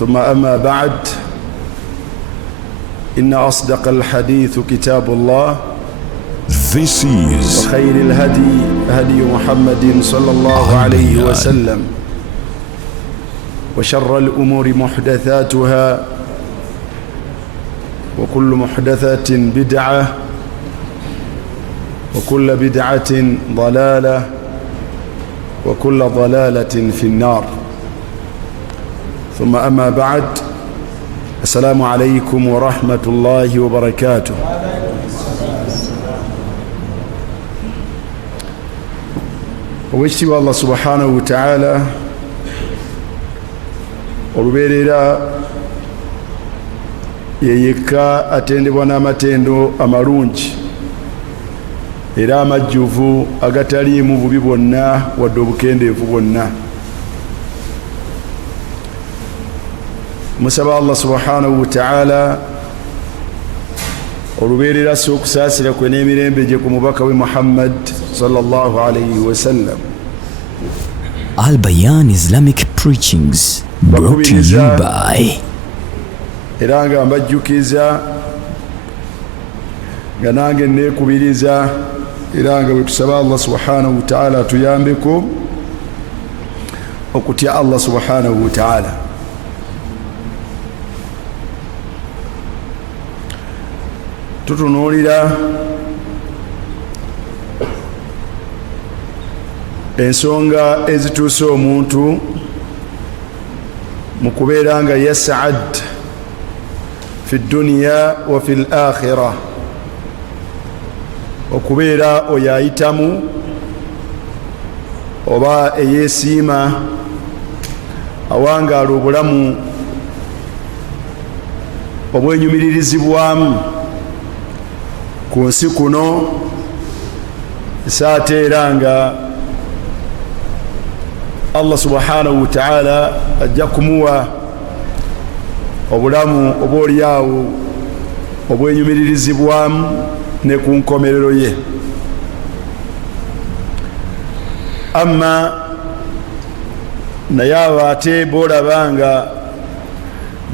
ثم أما بعد إن أصدق الحديث كتاب الله وخير الهدي هدي محمد صلى الله عليه وسلم وشر الأمور محدثاتها وكل محدثة بدعة وكل بدعة ضلالة وكل ضلالة في النار. ثم أما بعد، السلام عليكم ورحمة الله وبركاته. Owekitiibwa Allah subhanahu wa ta'ala olubeerera yeyekka atendebwa n'amatendo amalungi era amajjuvu agataliimu bubi bwonna wadde obukendeevu bwonna. Musaba Allah subhanahu wa ta'ala olubeerera si okusaasira kwe n'emirembe gye ku mubaka we Muhammad sallallahu alayhi wa sallam. Al Bayan Islamic Preachings brought to you by era nga mbajjukiza nga nange neekubiriza era nga bwe tusaba Allah subhanahu wa ta'ala atuyambeko okutya Allah subhanahu wa ta'ala. Tutunuulira ensonga ezituuse omuntu mu kubeera nga yas'ad fi dunya wa fi al-akhirah, okubeera oyo ayitamu oba eyeesiima awangaala obulamu obwenyumiririzibwamu ku nsi kuno, saate era nga Allah subhanahu wa ta'ala ajja kumuwa obulamu oboolyawo obwenyumiririzibwamu ne ku nkomerero ye. Amma naye abo ate boolaba nga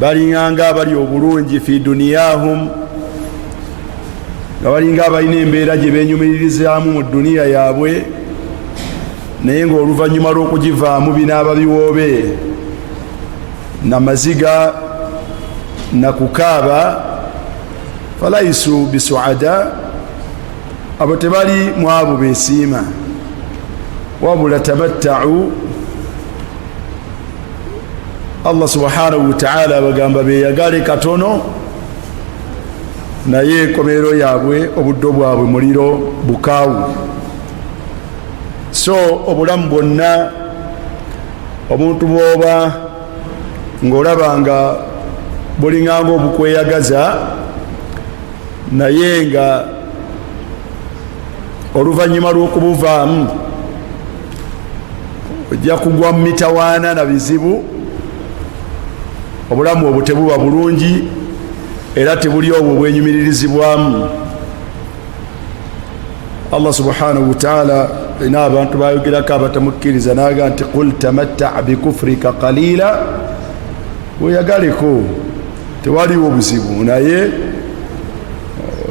balinganga abali obulungi fi duniyahum, nga balinga abalina embeera gye beenyumirizaamu mu duniya yaabwe, naye ng'oluvannyuma lw'okugivaamu binaaba biwoobe na maziga na kukaaba, falaisu bisuada, abo tebali mu abo beesiima, wabula tamatta'u. Allah subhanahu wa ta'ala bagamba beeyagale katono, naye enkomerero yaabwe obuddo bwabwe muliro bukaawu. So obulamu bwonna omuntu bw'oba ng'olaba nga bulinganga obukweyagaza, naye nga oluvannyuma lw'okubuvaamu ojja kugwa mu mitawaana na bizibu, obulamu obwo tebuba bulungi era tebuli obwo obwenyumiririzibwamu. Allah subhanahu wa ta'ala ina abantu bayogerako abatamukkiriza naga nti qul tamatta' bikufrika qalila, weyagaleko tewaliwo buzibu, naye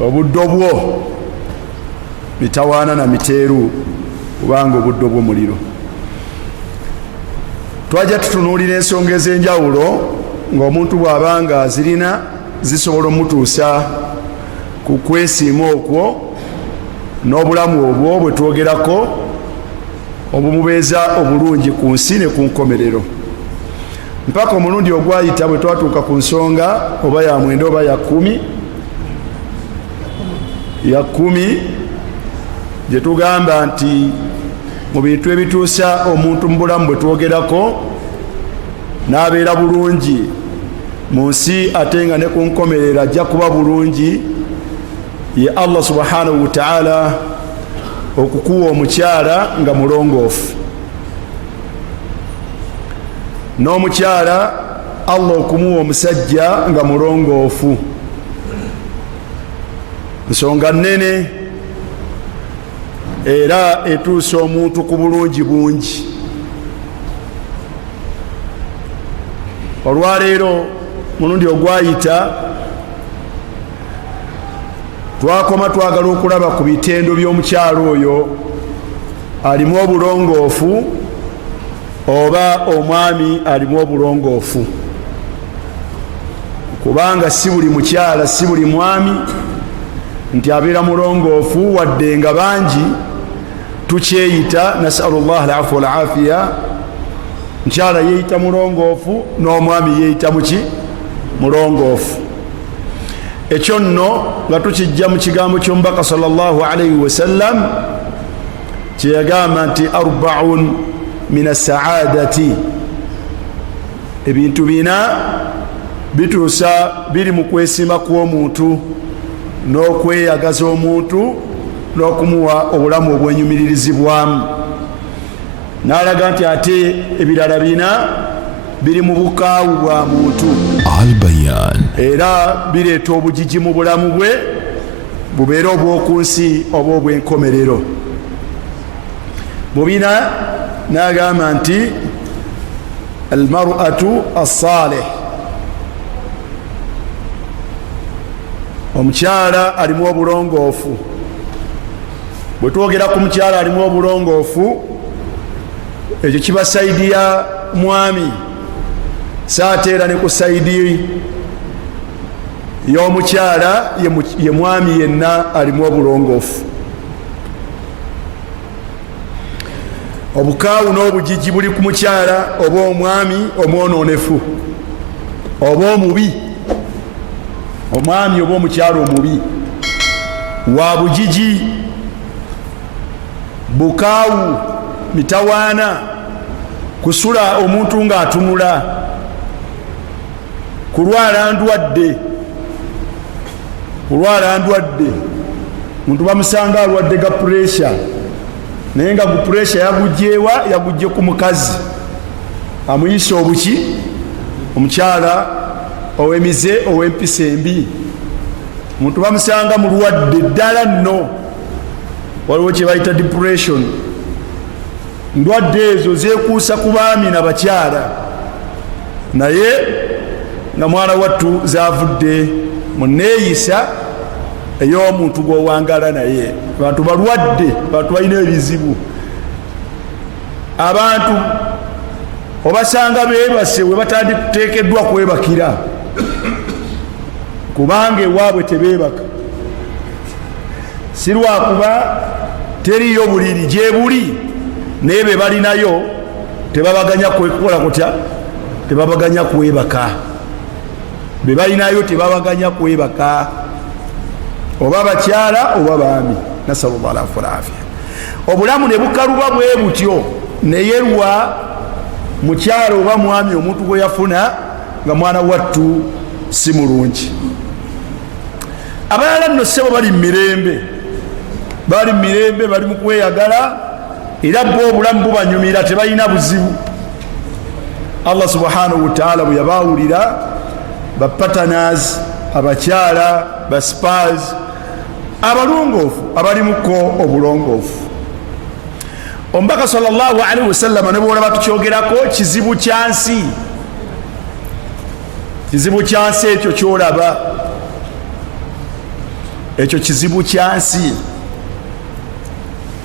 obuddo bwo mitawaana na miteeru kubanga obuddo bwo muliro. Twajja tutunuulira ensonga ez'enjawulo ng'omuntu bw'abanga azirina zisobola omutuusa ku kwesiima okwo n'obulamu obwo bwe twogerako obumubeeza obulungi ku nsi ne ku nkomerero. Mpaka omulundi ogwayita bwe twatuuka ku nsonga oba ya mwenda oba ya kkumi gye tugamba nti mu bintu ebituusa omuntu mu bulamu bwe twogerako n'abeera bulungi mu nsi ate nga ne ku nkomerero ajja kuba bulungi, ye Allah subhanahu wa ta'ala okukuwa omukyala nga mulongoofu, n'omukyala Allah okumuwa omusajja nga mulongoofu. Nsonga nnene era etuusa omuntu ku bulungi bungi. olwaleero mulundi ogwayita twakoma twagala okulaba ku bitendo by'omukyalo oyo alimu obulongoofu oba omwami alimu obulongoofu, kubanga si buli mukyala si buli mwami nti abeera mulongoofu, wadde nga bangi tukyeyita, nasalullah alafu walafiya, mukyala yeeyita mulongoofu n'omwami yeeyita muki mulongoofu. ekyo nno nga tukijja mu kigambo ky'omubaka sallallahu alaihi wasallam kyeyagamba nti arbaun min assaadati, ebintu bina bituusa biri mu kwesiima kw'omuntu n'okweyagaza omuntu n'okumuwa obulamu obwenyumiririzibwamu. N'alaga nti ate ebirala bina biri mu bukaawu bwa muntu Al-Bayan, era bireeta obujiji mu bulamu bwe, bubeera obw'oku nsi oba obw'enkomerero. Mu bina n'agamba nti almar'atu as-salih, omukyala alimu obulongoofu. Bwe twogera ku mukyala alimu obulongoofu, ekyo kiba saidi ya mwami, saateera ne ku saidi y'omukyala ye mwami yenna alimu obulongoofu. Obukaawu n'obujiji buli ku mukyala oba omwami omwononefu oba omubi, omwami oba omukyala omubi wa bujiji, bukaawu, mitawaana, kusula omuntu ng'atunula, kulwala ndwadde, omuntu bamusanga alwadde ga puresha, naye nga gu puresha yagugyewa, yagugye ku mukazi amuyisa obuki, omukyala ow'emize ow'empisa embi, omuntu bamusanga mulwadde ddala nno, waliwo kye bayita depression. Ndwadde ezo zeekuusa ku baami n'abakyala, naye nga mwana wattu zaavudde mu neeyisa ey'omuntu gw'owangala naye. Abantu balwadde, abantu balina ebizibu, abantu obasanga beebase we batandimuteekeddwa kwebakira, kubanga ewaabwe tebeebaka. Si lwakuba teriyo buliri, gye buli naye be balinayo tebabaganya kwekola kutya, tebabaganya kwebaka, be balinayo tebabaganya kwebaka, oba bakyala oba baami. Nasallallahu alaihi wasallam. Obulamu ne bukaluba bwe butyo, naye lwa mukyala oba mwami omuntu gwe yafuna nga mwana wattu si mulungi. Abalala nno ssebo bali mu mirembe, bali mu kweyagala, era bo obulamu bubanyumira, tebalina buzibu. Allah subhanahu wa ta'ala bwe yabaawulira bapatanaz, abakyala, baspas, abalongoofu, abalimuko obulongoofu. Omubaka sallallahu alaihi wasallam ne bwolaba tukyogerako kizibu kya nsi, kizibu kya nsi ekyo kyolaba, ekyo kizibu kya nsi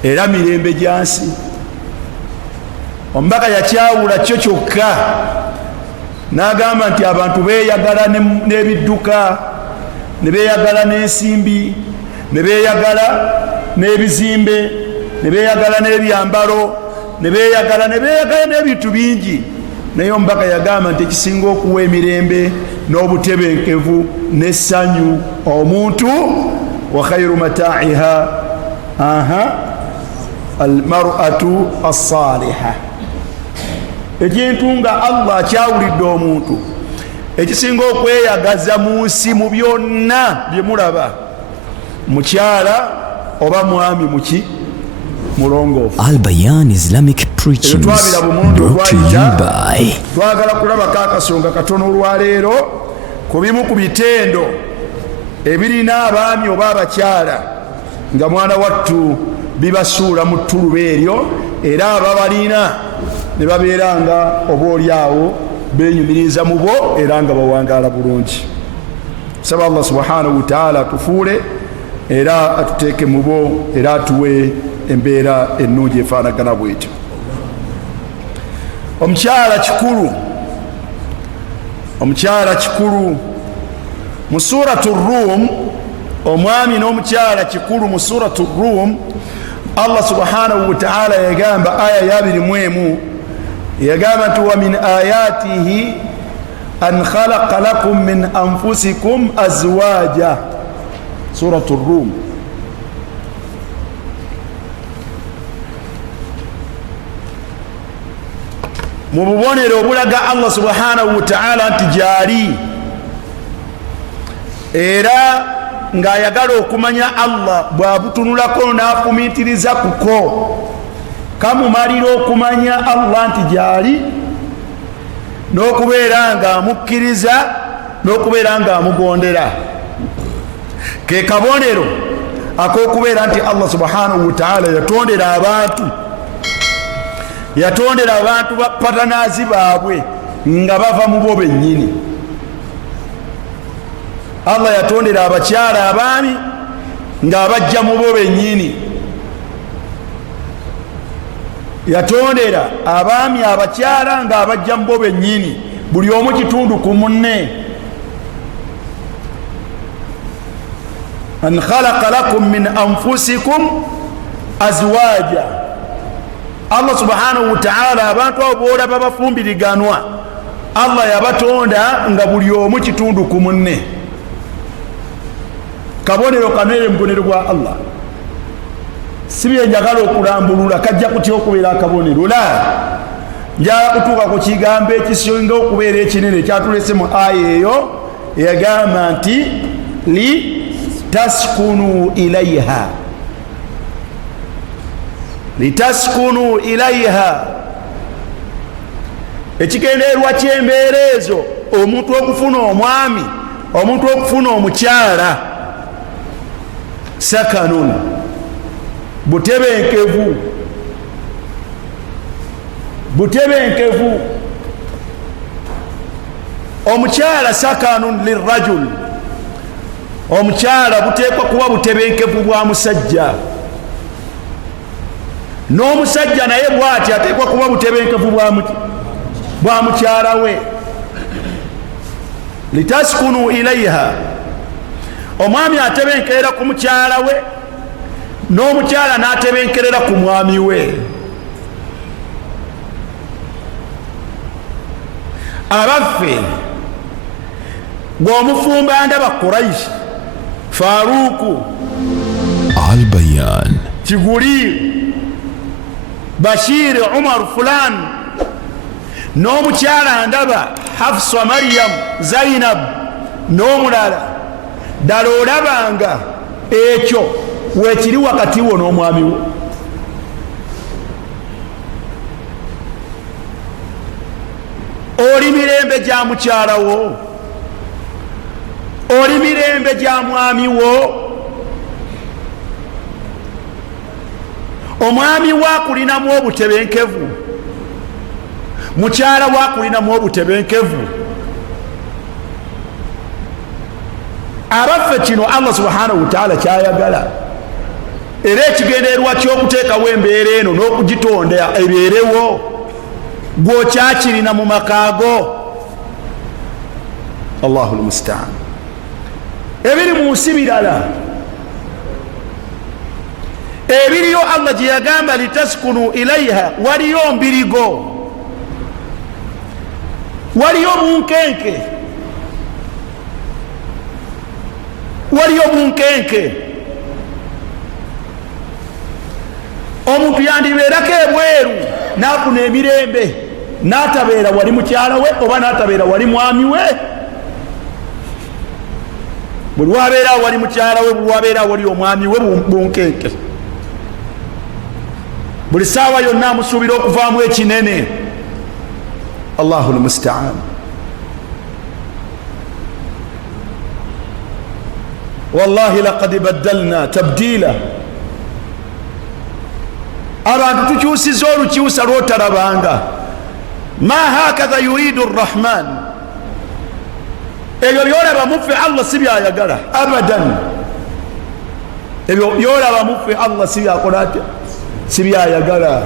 era mirembe gya nsi. Omubaka yakyawula kyo kyokka, n'agamba nti abantu beeyagala n'ebidduka, ne beeyagala n'ensimbi, ne beeyagala n'ebizimbe, ne beeyagala n'ebyambalo, ne beeyagala n'ebintu bingi, naye omubaka yagamba nti ekisinga okuwa emirembe n'obutebenkevu n'essanyu omuntu, wa khairu mataa'iha almar'atu as-saliha. Ekintu nga Allah akyawulidde omuntu, ekisinga okweyagaza mu nsi mu byonna bye mulaba, mukyala oba mwami muki mulongoofu. Al-Bayan Islamic Preachings, brought to you by. Twagala kulabako akasonga katono olwaleero ku bimu ku bitendo ebirina abaami oba abakyala nga mwana wattu bibasuula mu ttuluba eryo, era ababalina ne babeera nga oba oli awo benyumiriza mu bo era nga bawangaala bulungi. Saba Allah subhanahu wa ta'ala atufuule era atuteeke mu bo era atuwe embeera ennungi efaanagana bwetyo. Omukyala kikulu mu suratu Rum, omwami n'omukyala kikulu mu suratu Rum, Allah subhanahu wa ta'ala yagamba aya ya 21 yagamba nti wa min ayatihi an khalaqa lakum min anfusikum azwaja. Suratu Rum. Mu bubonero obulaga Allah subhanahu wa ta'ala nti gyali era ng'ayagala okumanya Allah bw'abutunulako n'afumiitiriza kuko kamumalira okumanya Allah nti gyali n'okubeera ng'amukkiriza n'okubeera ng'amugondera. Ke kabonero ak'okubeera nti Allah subhanahu wa ta'ala yatondera abantu bapatanaazi baabwe nga bava mu bo bennyini. Allah yatondera abakyala abaami ng'abajja mu bo bennyini. Yatondera abaami abakyala ng'abajja mu bo bennyini, buli omu kitundu ku munne. An khalaqa lakum min anfusikum azwaja. Allah subhanahu wa ta'ala abantu abo boolaba bafumbiriganwa, Allah yabatonda nga buli omu kitundu ku munne. Kabonero kanere mbonero bwa Allah si bye njagala okulambulula, kajja kutya okubeera akabonero la njagala kutuuka ku kigambo ekisinga okubeera ekinene ekyatulese mu aya eyo eyagamba nti li taskunu ilaiha. Litaskunu ilaiha, ekigendererwa ky'embeera ezo omuntu okufuna omwami, omuntu okufuna omukyala, sakanun, butebenkevu. Omukyala sakanun lirrajul, omukyala buteekwa kuba butebenkevu bwa musajja, n'omusajja naye bw'ati ateekwa kuba butebenkevu bwa mukyala we. Litaskunu ilaiha, omwami atebenkerera ku mukyala we, n'omukyala n'atebenkerera ku mwami we. Abaffe ng'omufumba ndaba Quraish, Faruku, Al-Bayan, Kiguli, Bashir, Umar, fulan, n'omukyala ndaba Hafsa, Maryam, Zainab n'omulala. Ddala olabanga ekyo weekiri wakati wo n'omwami wo. Oli mirembe gya mukyala wo, oli mirembe gya mwami wo. Omwami waakulinamu obutebenkevu, mukyala waakulinamu obutebenkevu. Abaffe kino Allah subhanahu wa ta'ala kyayagala, era ekigendererwa ky'okuteekawo embeera eno n'okugitonda ebeerewo, gw'okyakirina mu makaago. Allahul musta'an. Ebiri mu nsi birala, ebiriyo Allah gye yagamba litaskunu ilaiha, waliyo mbirigo, waliyo bunkenke, waliyo bunkenke. Omuntu yandibeerako ebweru n'afuna emirembe, n'atabeera wali mukyala we oba n'atabeera wali mwami we. Buli wabeera wali mukyala we, buli wabeera wali omwami we, bunkenke. Buli saawa yonna amusuubira okuvaamu ekinene. Allahul musta'an. Wallahi laqad baddalna tabdila. Abantu tukyusiza olukyusa lw'otalabanga. ma hakadha yuridu arrahman, ebyo byolaba muffe Allah si byayagala abadan. Ebyo byolaba muffe Allah si byakola atya, si byayagala.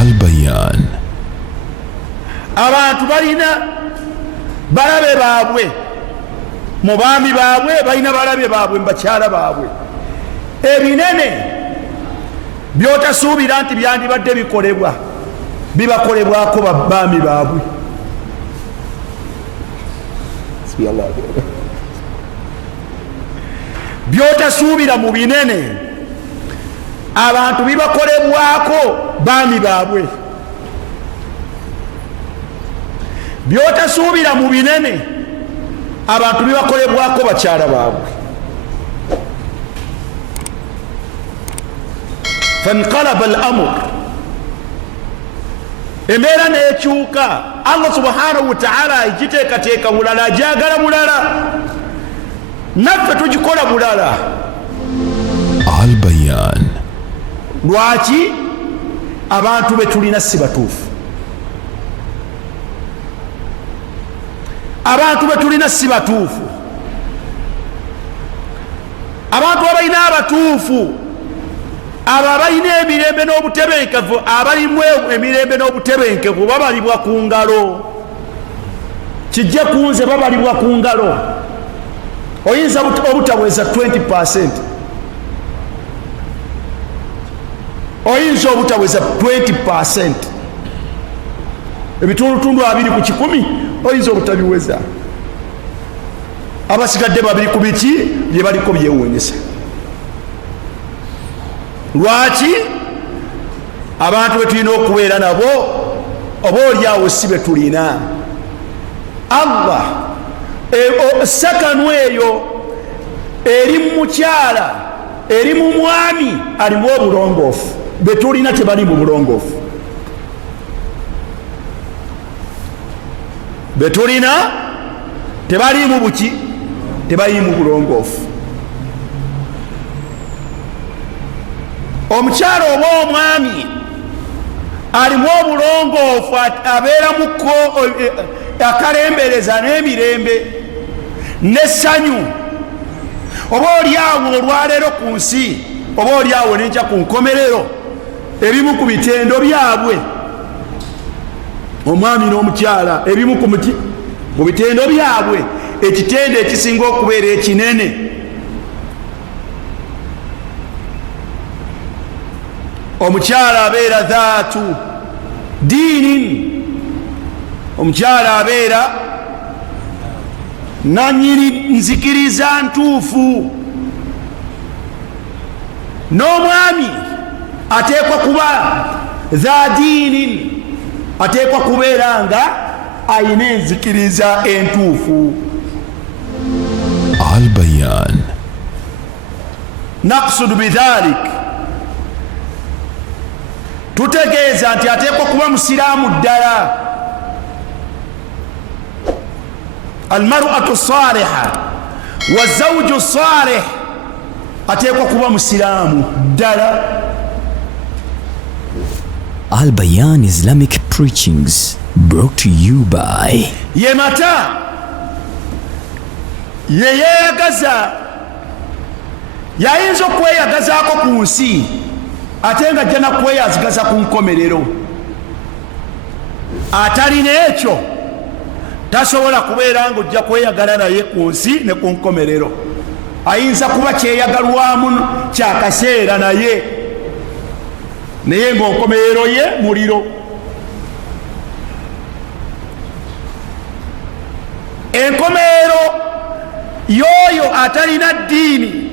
Al-Bayan. Abantu balina balabe baabwe mu baami baabwe, balina balabe baabwe mu bakyala baabwe. Ebinene byotasuubira nti byandibadde bikolebwa, bibakolebwako baami baabwe. Byotasuubira mu binene abantu bibakolebwako baami baabwe. Byotasuubira mu binene abantu bibakolebwako bakyala baabwe. fanqalaba al-amr, embeera nekyuka. Allah subhanahu wa ta'ala agiteekateeka bulala, ajagala bulala, naffe tugikola bulala. Al-Bayan. Lwaki? Abantu betulina si batuufu. Abantu betulina si batuufu. Abantu abalina abatuufu, abo abalina emirembe n'obutebenkevu, abalimu emirembe n'obutebenkevu babalibwa ku ngalo. Kijje kunze babalibwa ku ngalo. Oyinza obutaweza 20%, oyinza obutaweza 20%, ebitundutundu 2 ku 100 oyinza obutabiweza. Abasigadde 2 ku 100 bye baliko byewuunyisa. Lwaki? Abantu betulina okubeera nabo oba oliawo si betulina. Allah sakanu eyo eri mu mukyala, eri mu mwami alimu obulongoofu, betulina tebali mu bulongoofu. Betulina tebali mu buki, tebali mu bulongoofu. Omukyala oba omwami alimu obulongoofu, abeera muko akalembereza n'emirembe n'essanyu. Oba oliawo olwaleero ku nsi, oba oliawo n'enkya ku nkomerero, ebimu ku bitendo byabwe omwami n'omukyala, ebimu ku bitendo byabwe, ekitendo ekisinga okubeera ekinene, omukyala abeera dhaatu diinin, omukyala abeera nanyini nzikiriza ntuufu. N'omwami ateekwa kuba dha diinin, ateekwa kubeera nga ayina enzikiriza entuufu. Al-Bayan. Naqsudu bidhalik, tutegeeza nti ateekwa kuba musiraamu ddala. Almar'atu saliha wa zawju salih, ateekwa kuba musiraamu ddala. Al-Bayan Islamic Preachings, brought to you by Yemata yeyeeyagaza, yayinza okweyagazaako ku nsi ate nga ajja nakweyazigaza ku nkomerero. Atalina ekyo tasobola kubeera nga ojja kweyagala naye ku nsi ne ku nkomerero. Ayinza kuba kyeyagalwamu kyakaseera naye ng'onkomerero ye muliro. Enkomerero y'oyo atalina ddiini,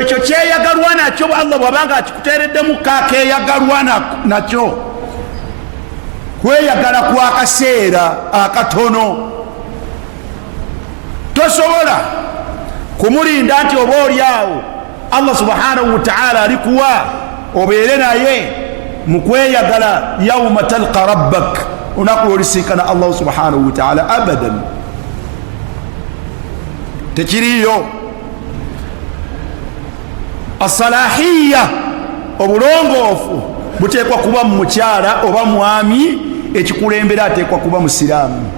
ekyo kyeyagalwa nakyo Allah bw'abanga akikuteereddemu kakeeyagalwa nakyo, kweyagala kwakaseera akatono. Tosobola kumulinda nti oba oliawo Allah subhanahu wa ta'ala alikuwa obeere naye mu kweyagala yawma talqa rabbak, onaku lwolisinkana Allah subhanahu wa ta'ala. Abadan, tekiriyo. asalahiya obulongoofu buteekwa kuba mu mukyala oba mwami ekikulembera ateekwa kuba musiraamu.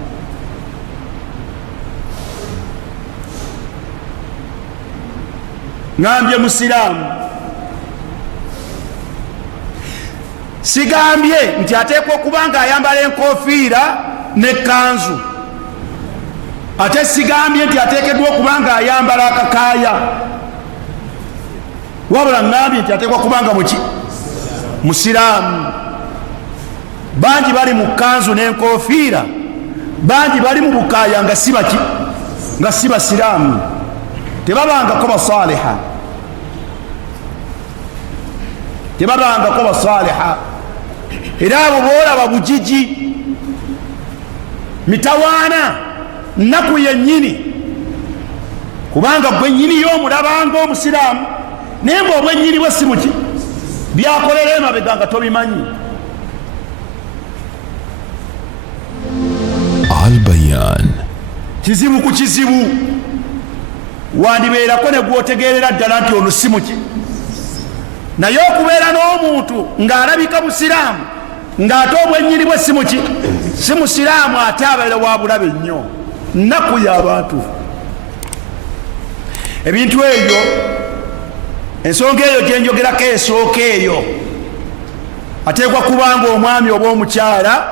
Ngambye musiraamu, sigambye nti ateekwa okuba nga ayambala enkofiira n'ekkanzu, ate sigambye nti ateekeddwa okuba nga ayambala akakaaya, wabula ngambye nti ateekwa kuba nga muki musiraamu. Bangi bali mu kkanzu n'enkofiira, bangi bali mu bukaaya nga si baki nga si basiraamu, tebabangako basaliha, tebabangako basaliha. Era abo boolaba bujiji, mitawaana, nnaku yennyini, kubanga gwe nnyini y'omulabanga omusiraamu naye ng'obwennyini bwe si muki byakolera emabega nga tobimanyi. Al-Bayan. Kizibu ku kizibu wandibeerako ne gwotegeerera ddala nti ono si muki, naye okubeera n'omuntu ng'alabika busiraamu ng'ate obwennyini bwe si muki si musiraamu, ate abeera wa bulabe nnyo. Nnaku y'abantu. Ebintu ebyo, ensonga eyo gye njogerako esooka eyo, ateekwa kubanga omwami oba omukyala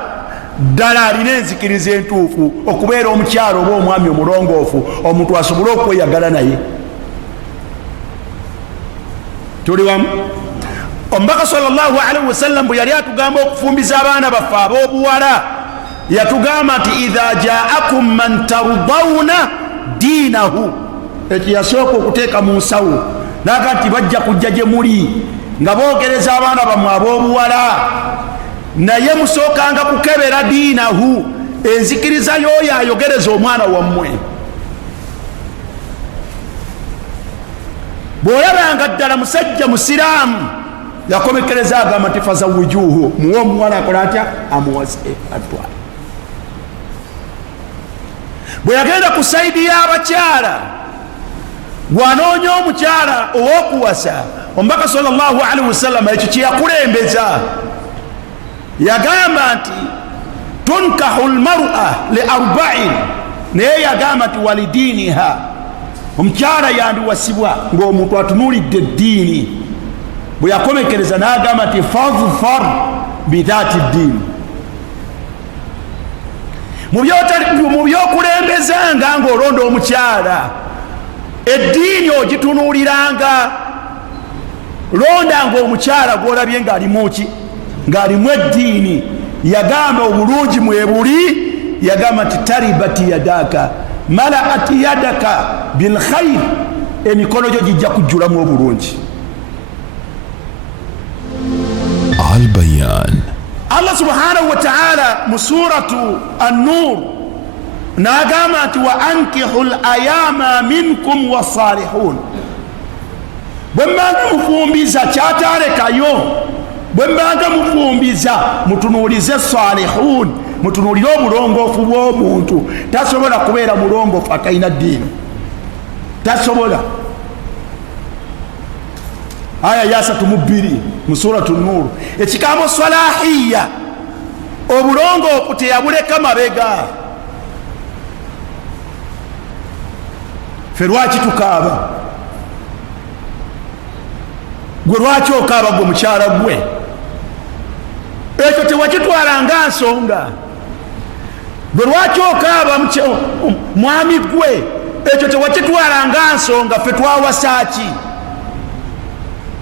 ddala alina enzikiriza entuufu okubeera omukyala oba omwami omulongoofu, omuntu asobole okweyagala naye. Tuli wamu? Omubaka sallallahu alaihi wasallam bwe yali atugamba okufumbiza abaana baffe ab'obuwala, yatugamba nti idha jaakum man tardawna diinahu, ekyo yasooka okuteeka mu nsawo, naga nti bajja kujja gye muli nga boogereza abaana bammwe ab'obuwala, naye musookanga kukebera diinahu, enzikiriza y'oyo ayogereza omwana wammwe. Bw'olabanga ddala musajja musiraamu yakomekereza agamba nti fazawwijuuhu, muwe omuwala akola atya amuwase atwala. Bwe yagenda ku saidi y'abakyala, bw'anoonya omukyala ow'okuwasa, omubaka sallallahu alaihi wasallam ekyo kye yakulembeza, yagamba nti tunkahu lmar'a li arba'in, naye yagamba nti walidiiniha, omukyala yandiwasibwa ng'omuntu atunuulidde eddiini. Bwe yakomekereza n'agamba nti fadfar bidhaati ddiini, mu byokulembezanga ng'olonda omukyala, eddiini ogitunuuliranga. Londanga omukyala gw'olabye ng'alimu ki ng'alimu eddiini. Yagamba obulungi mwebuli, yagamba nti taribati yadaka malaati yadaka bilkhair, emikono gyo gijja kujjulamu obulungi. Al-Bayan. Allah subhanahu wa ta'ala mu suratu an-Nur n'agamba nti wa ankihu l-ayama minkum wassalihun, bwe mbanga mufumbiza kyatalekayo, bwe mbanga mufumbiza mutunuulize salihun, mutunuulire obulongoofu bw'omuntu. Tasobola kubeera mulongoofu atalina ddiini, tasobola. Aya ya 32 mu suratu Nur, ekigambo salahiya, obulongoofu teyabuleka mabega. Ffe lwaki tukaaba? Gwe lwaki okaaba gwe mukyala gwe? Ekyo tewakitwalanga nsonga. Gwe lwaki okaaba mwami gwe? Ekyo tewakitwalanga nsonga. Ffe twawasa ki?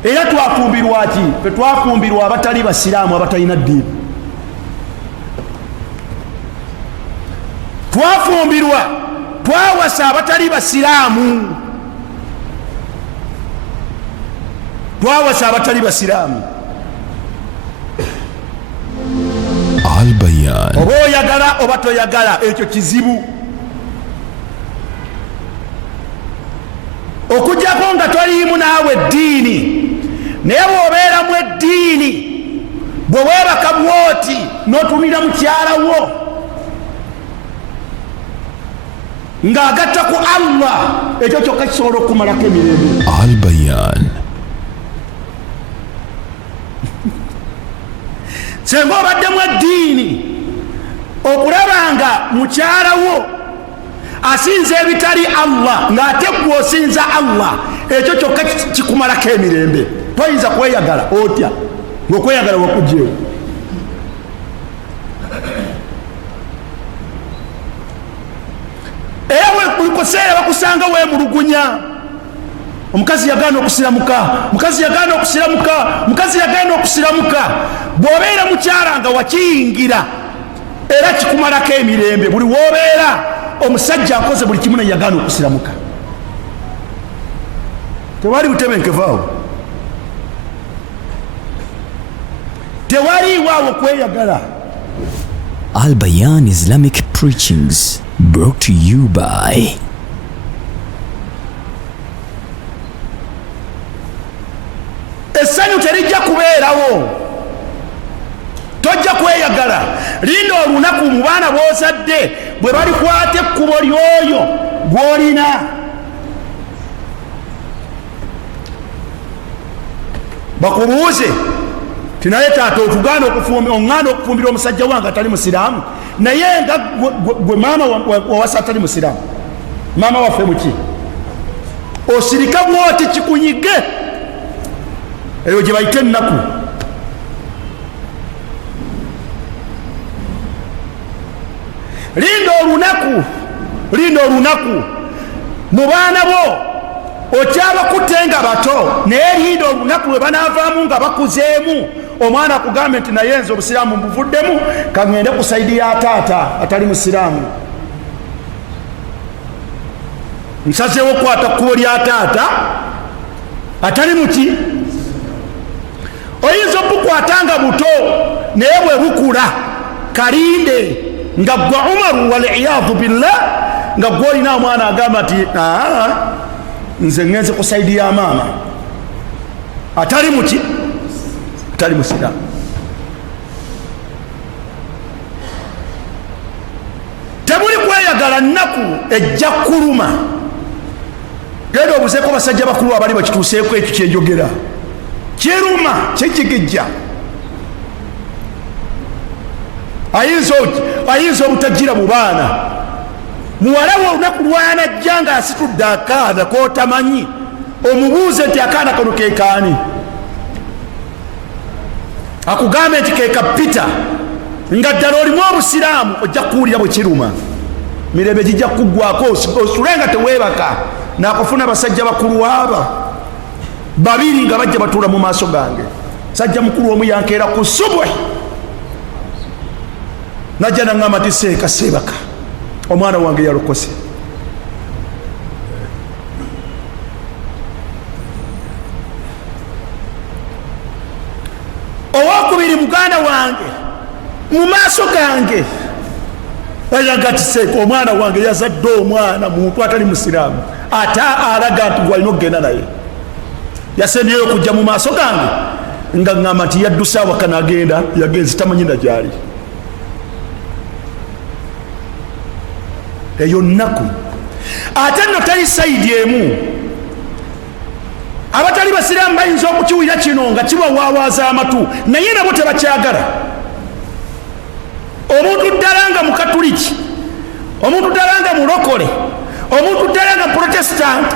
Era twafumbirwa ki? Ffe twafumbirwa abatali basiraamu, abatalina ddiini. Twafumbirwa, twawasa abatali basiraamu, twawasa abatali basiraamu. Al-Bayan. Oba oyagala oba toyagala, ekyo kizibu. Okujjako nga toliimu naawe eddiini, naye bw'obeeramu eddiini, bwe weebaka bwoti n'otumira mukyala wo ng'agatta ku Allah, ekyo kyokka kisobola okumalako emirembe. Al-Bayan. senga obaddemu eddiini okulabanga mukyalawo asinza ebitali Allah ng'ate gwe osinza Allah, ekyo kyokka kikumalako emirembe. Toyinza kweyagala otya ng'okweyagala wakugyewo. Era buli kaseera bakusanga weemulugunya. Omukazi yagaana okusiramuka, mukazi yagaana okusiramuka, mukazi yagaana okusiramuka. Bw'obeera mukyala nga wakiyingira era kikumalako emirembe. Buli w'obeera omusajja akoze buli kimu naye yagaana okusiramuka. Tewali butebenkevu awo, tewali waawo kweyagala. Al Bayan Islamic Preachings, brought to you by essanyu terijja kubeerawo, tojja kweyagala. Linda olunaku mu baana b'ozadde bwe balikwata ekkubo ly'oyo gw'olina. Bakubuuze ti naye taata otugaana oŋŋaana okufumbira omusajja wange atali musiraamu, naye nga gwe maama wawasa atali musiraamu, maama waffe muki? Osirika bwoti kikunyige. Eyo gye bayita ennaku. Linda olunaku, linda olunaku mu baana bo okyabakutte nga bato, naye linda olunaku lwe banaavaamu nga bakuzeemu, omwana akugambe nti naye nze obusiraamu mbuvuddemu, kaŋŋende ku sayidi ya taata atali musiraamu. Nsazeewo okukwata kkubo lya taata atali muki? Oyinza okukwata nga buto naye bwe bukula kalinde nga gwa Umaru waliyadhu billah, nga gwolina omwana agamba nti nze ngenze ku sayidi ya maama atali muki? Atali musiraamu. Tebuli kweyagala, nnaku ejja kuluma. Genda obuzeeko basajja bakulu abali bakituuseeko ekyo kyenjogera. Kiruma, kijigijja. Ayinza obutagira mu baana. Muwala we olunaku lwanajja ng'asitudde akaana k'otamanyi, omubuuze nti akaana kano ke kaani? Akugambe nti ke ka Peter, nga ddala olimu obusiraamu, ojja kuwulira bwe kiruma. Mirembe gijja kuggwako, osule nga teweebaka. Naakufuna basajja bakulu aba babiri nga bajja batuula mu maaso gange. Sajja mukulu omu yankeera ku subwe, najja naŋŋamba nti seeka seebaka, omwana wange yalokose. Owokubiri muganda wange mu maaso gange ayaga ti seeka, omwana wange yazadde omwana muntu atali musiraamu, ata alaga nti gwalina okugenda naye. Yasembyeyo okujja mu maaso gange nga ŋŋamba nti yadduse awaka n'agenda, yagenze tamanyi na gyali. Eyo nnaku. Ate nno tali sayidi emu. Abatali basiraamu bayinza okukiwulira kino nga kibawawaaza amatu, naye nabo tebakyagala. Omuntu ddala nga mukatuliki, omuntu ddala nga mulokole, omuntu ddala nga protestant,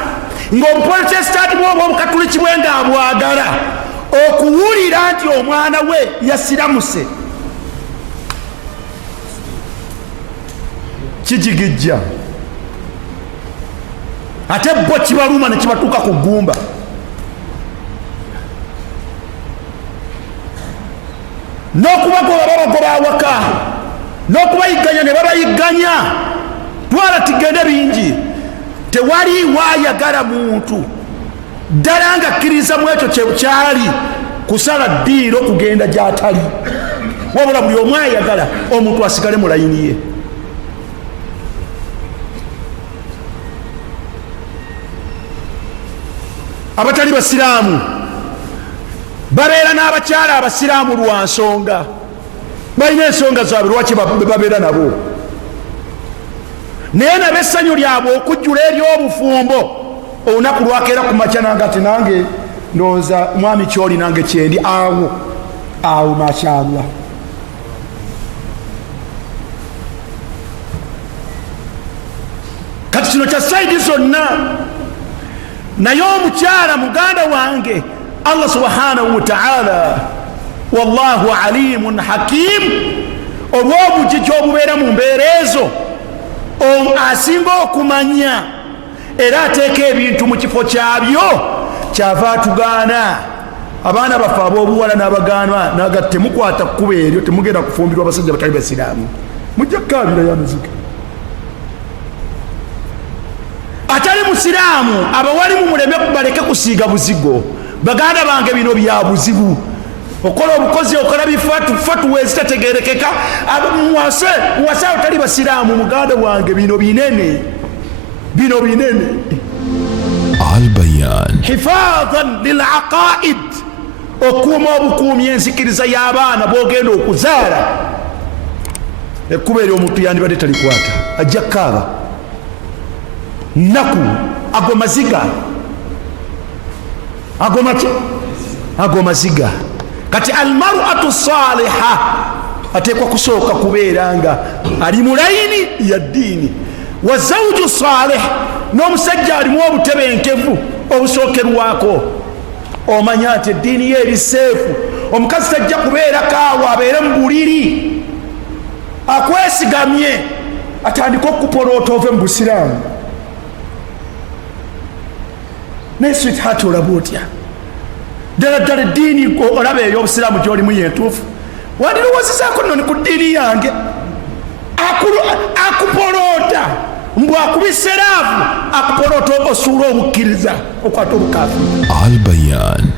ng'omuprotestant bwoba obukatuliki bwe nga abwagala, okuwulira nti omwana we yasiramuse kijigijja. Ate bo kibaluma ne kibatuuka ku ggumba. N'okubagoba babagoba awaka, n'okubayigganya ne babayigganya. Twala tugende bingi. Tewali waayagala muntu ddala nga akkiriza mu ekyo kyali kusala ddiiro kugenda gy'atali, wabula buli omu ayagala omuntu asigale mu layini ye. Abatali basiraamu babeera n'abakyala abasiraamu lwa nsonga, balina ensonga zaabwe lwaki babeera nabo, naye nabo essanyu lyabwe okujjula ery'obufumbo. Olunaku lwakeera ku makya nanga ati nange ndowooza mwami kyoli nange kyendi awo mashallah. kino kya saidi zonna. Naye omukyala muganda wange, Allah subhanahu wa ta'ala wallahu alimun hakim, olw'obujiji obubeera mu mbeera ezo asinga okumanya era ateeka ebintu mu kifo kyabyo, kyava atugaana abaana baffe ab'obuwala n'abagaanwa naga temukwata kkuba eryo, temugenda kufumbirwa abasajja batali basiraamu, mujja kukaabira y'amaziga. Atali musiraamu abawalimu muleme baleke kusiiga buzigo. Baganda bange bino bya buzibu, okola obukozi okola bifatu wezitategerekeka muwase otali basiraamu. Muganda wange bino binene. Al-Bayan. Hifadhan lilaqaid, okuuma obukuumi enzikiriza y'abaana bogenda okuzaala. Ekkuba ery'omuntu yandibadde talikwata, ajja kukaaba naku ago maziga, ago maziga. Kati almar'atu saliha ateekwa kusooka kubeera nga ali mu layini ya ddiini, wa zawju salih n'omusajja alimu obutebenkevu obusookerwako. Omanya nti eddiini ye eri seefu. Omukazi tajja kubeera kaawa, abeere mu buliri akwesigamye atandika okupoloota ove mu busiraamu. Naye sweetheart olaba otya? Ddala eddiini olaba ey'obusiraamu gy'olimu yentuufu? Wandirowoozezzaako nno ni ku ddiini yange. Akupoloota mbw akubisa eraavu, akupoloota osuula obukkiriza okwata obukaafu. Al-Bayan.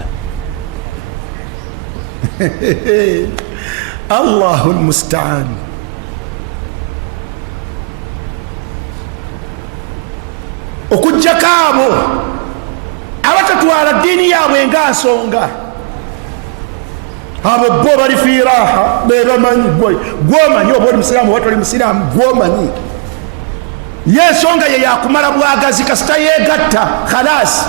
Allahu almustaan. Okujjako abo abatatwala ddiini yaabwe nga nsonga, abo bo bali fi raha, bebamanyi. Gwomanyi oba oli musiraamu oba toli musiraamu, gwomanyi ye ensonga ye yakumala bwagazi kasita yeegatta khalasi.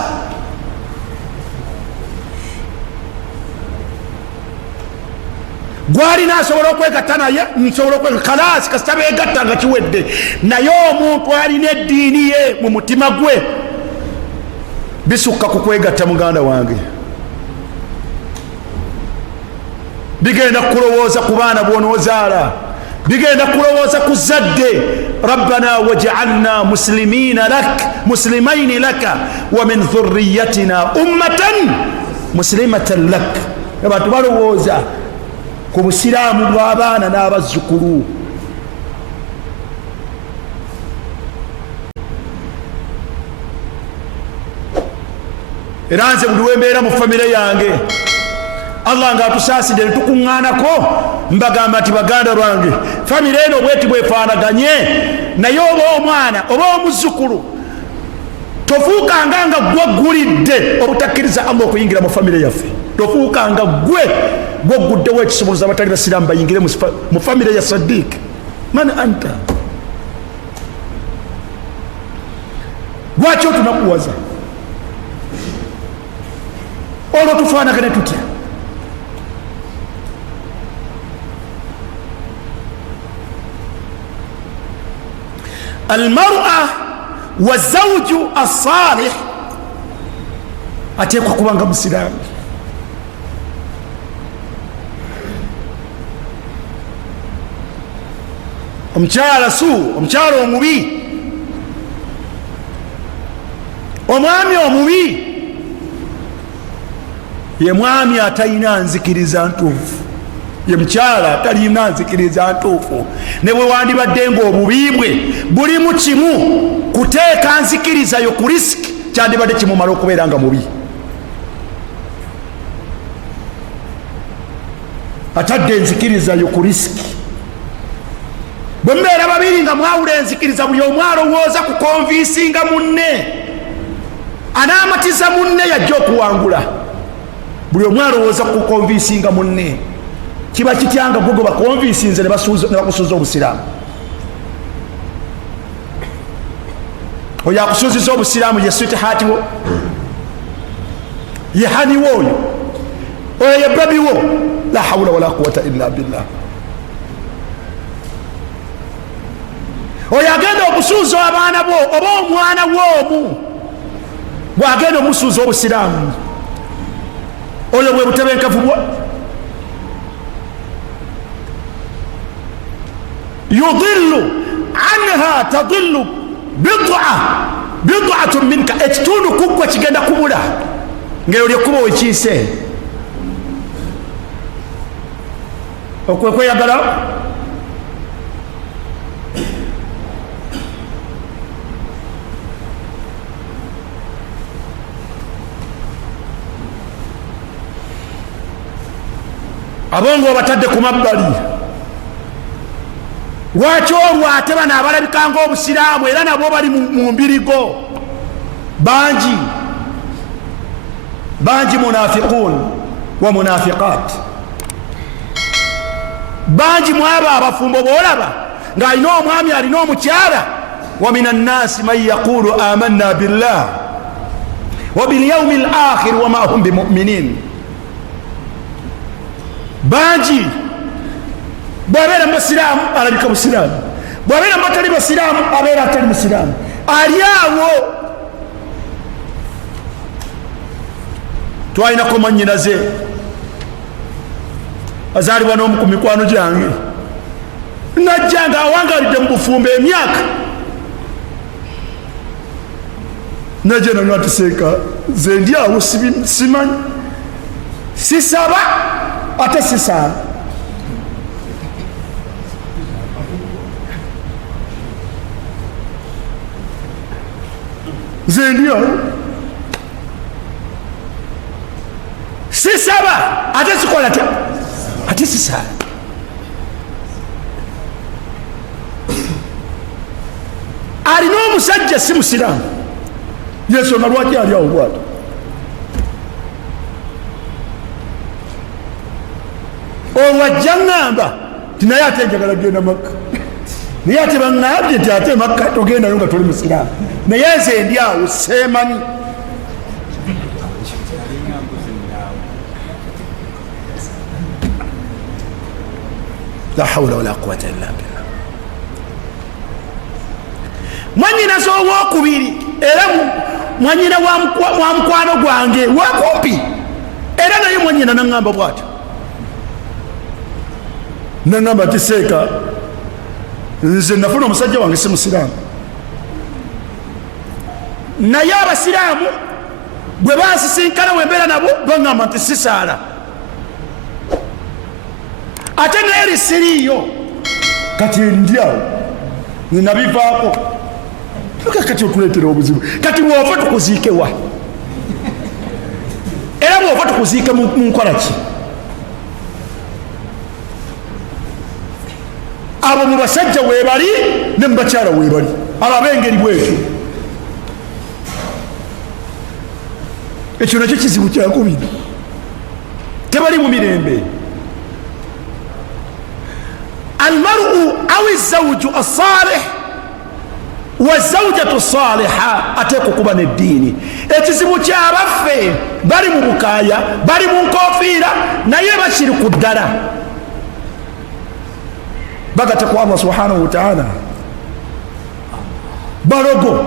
Gwalina asobola okwegatta naye, nsobola okwegatta khalasi kasita beegatta nga kiwedde. Naye omuntu alina eddiini ye mu mutima gwe bisukka ku kwegatta. Muganda wange, bigenda kulowooza ku baana bw'onoozaala, bigenda kulowooza ku zadde. Rabbana waj'alna muslimaini laka wa min dhurriyyatina ummatan muslimatan lak. Abantu balowooza ku busiraamu bw'abaana n'abazzukulu. Era nze buli wembeera mu famire yange Allah nga atusaasidde ne tukuŋŋaanako, mbagamba nti baganda lwange, famire eno bweti bwefaanaganye, naye oba omwana oba omuzzukulu tofuukanga nga gwe gulidde obutakkiriza Allah okuyingira mu famire yaffe. Tofuukanga gwe oguddewo ekisoboloza abatali basiraamu bayingire mu famire ya Sadiq. Man anta? Lwaki otunakuwaza? Olwo tufaanagane tutya? Almar'a wa zawju as-salih ateekwa kubanga musiraamu. Omukyala omubi, omwami omubi ye mwami atalina nzikiriza ntuufu, ye mukyala atalina nzikiriza ntuufu. Ne bwe wandibadde ng'obubi bwe buli mu kimu kuteeka nzikirizayo ku risiki, kyandibadde kimumala okubeera nga mubi. Atadde enzikirizayo ku risiki. Bwe mbeera babiri nga mwawula enzikiriza, buli omu alowooza ku konvinsinga munne, anaamatiza munne yajja okuwangula. Buli omu alowooza ku konvinsinga munne. Kiba kityanga gwe bakonvinsinze ne bakusuuza obusiraamu. Oyo akusuuziza obusiraamu ye sweetheart wo, ye hani wo, oyo ye babi wo. La hawla wala quwwata illa billah. oyo agenda okusuuza abaana bo oba omwana w'omu bw'agenda omusuuza obusiraamu, oyo bwe butebenkevu bwo. yudillu anha tadillu bid'atun minka, ekitundu kuggwe kigenda kubula ng'eyo lyekkuba wekiise. okwe kweyagala abongo batadde ku mabbali. lwaki olwo ate bano abalabika ng'obusiraamu era nabo bali mu mbirigo bangi munafiqun wa munafiqat, bangi mwaba abafumbo boolaba ng'alina omwami alina omukyala. wa min annasi man yaqulu amanna billah wa bilyaumi alakhir wama hum bimuminin. bangi bwabeera musiraamu alabika musiraamu, bwabeera mubatali basiraamu abeera atali musiraamu, ali awo. twalinako manyinaze azaalibwa n'omu ku mikwano gyange, najja nga awangalidde mu bufumbo emyaka, najja nanyo atiseeka ze ndi awo simanyi, sisaba ate sisaala. ze ndi awo sisaba ate sikola ta ate sisaala. alina omusajja si musiraamu, yensonga lwaki ali awo bwati. olwajja ŋŋamba ti naye ate njagala genda Makka, naye ate baŋŋambye nti ate Makka togendayo nga toli musiraamu, naye nze ndi awo seemanyi. la hawla wala quwwata illa billah. mwanyinaze owokubiri era mwanyina wa mukwano gwange wakumpi, era naye mwanyina naŋŋamba bwatyo, naŋŋamba ti seeka nze nafuna omusajja wange si musiraamu, naye abasiraamu bwe bansisinkana wembeera nabo baŋŋamba nti sisaala, ate naye lisiriiyo kati ndyawo ninabivaako. kati okuleetera obuzibu, kati bwova tukuziike wa, era bwova tukuziike mu nkola ki? abo mu basajja weebali ne mu bakyala weebali, abo ab'engeri bwetyo. ekyo nakyo kizibu kyakubiri, tebali mu mirembe. almaru awi zawju asalih wa zawjatu saliha ateeka okuba neddiini. ekizibu kyabaffe bali mu bukaaya, bali mu nkofiira, naye bakiri ku ddala, bagata ku Allah subhanahu wa ta'ala, balogo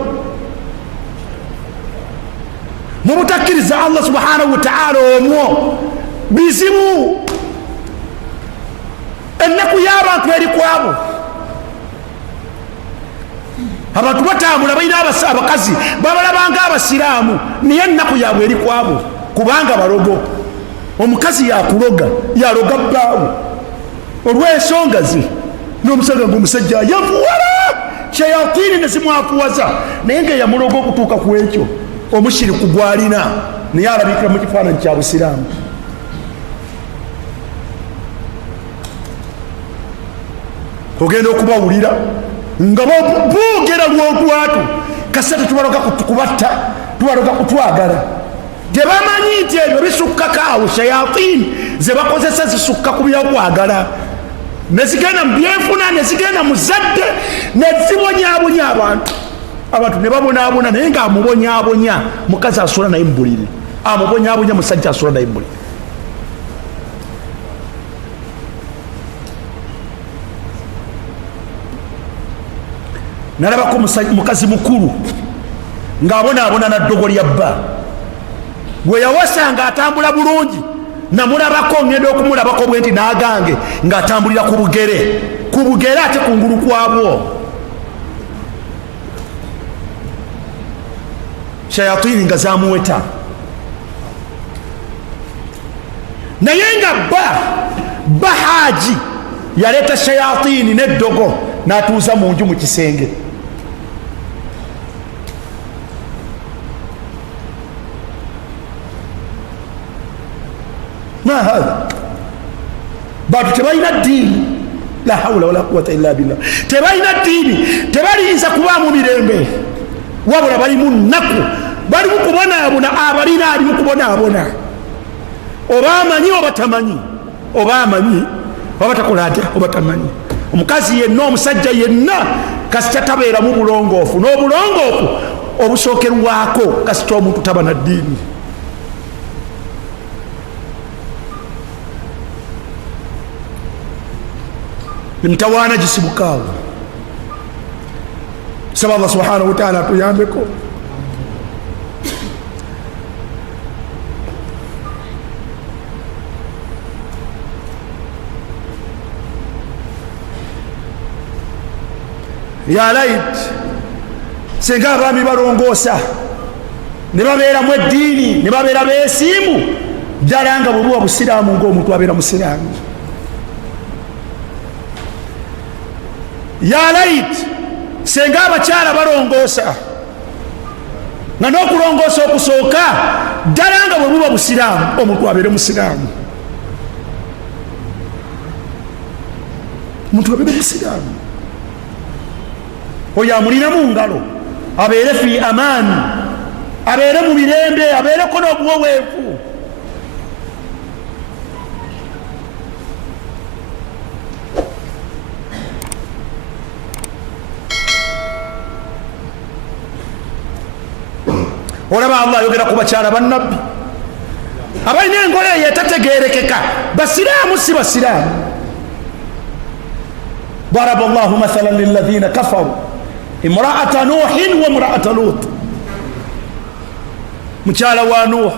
mu butakkiriza Allah subhanahu wa ta'ala omwo bizibu. ennaku y'abantu eri kwabo, abantu batambula balina abakazi babalabanga abasiraamu, naye ennaku yaabwe eri kwabo kubanga balogo. omukazi yakuloga, yaloga bbaawe olw'ensonga ze, n'omusajja ng'omusajja yavuwala, shayatini ne zimwafuwaza, naye nga yamuloga okutuuka ku ekyo omushiriku gwalina, naye alabikira mu kifaananyi kya busiraamu. ogenda okubawulira nga boogera lwolwatu kasete tubaloga kubatta, tubaloga kutwagala. tebamanyi nti ebyo bisukkako awo shayatini ze bakozesa zisukka ku byokwagala, nezigenda mu byenfuna, nezigenda mu zadde, nezibonyaabonya abantu ne babonaabona, naye nga amubonyaabonya mukazi asula naye mu buliri, amubonyaabonya musajja asula naye mu buliri. nalabako mukazi mukulu ng'abonaabona naddogo lya bba gwe yawasanga atambula bulungi, namulabako ngenda okumulabako bwe nti n'agange ng'atambulira ku bugere ate kungulu kwabwo. shayatini nga zamuweta, naye nga bba haji yaleeta shayatini n'eddogo n'atuuza mu nju mu kisenge. ma hadha, bantu tebalina ddiini, la hawla wala quwata illa billah, tebalina ddiini, tebalinza kubaamu mirembe, wabula balimu nnaku, balimu kubonaabona, abalina alimu kubonaabona, oba amanyi oba tamanyi, oba amanyi oba takola atya oba tamanyi. Omukazi yenna, omusajja yenna kasita tabeeramu bulongoofu, n'obulongoofu obusookerwako kasita omuntu taba na ddiini. Emitawaana gisibukaawo. Saba Allah subhanahu wa ta'ala atuyambeko. Ya lait senga abaami balongoosa ne babeeramu eddiini, ne babeera beesimbu ddala nga bwe buba busiraamu ng'omuntu abeera musiraamu. Ya lait senga abakyala balongoosa nga n'okulongoosa okusooka ddala nga bwe buba busiraamu, omuntu abeere musiraamu, omuntu abeere musiraamu. Oyo amulina mu ngalo abeere fi amaani, abeere mu mirembe, abeereko n'obuwoweevu. Olaba Allah ayogera ku bakyala bannabbi abalina enkola eyo etategeerekeka, basiraamu si basiraamu. daraba Allahu mathalan lilladhina kafaru imra'ata nuuhin wa imra'ata lut. Mukyala wa Nuh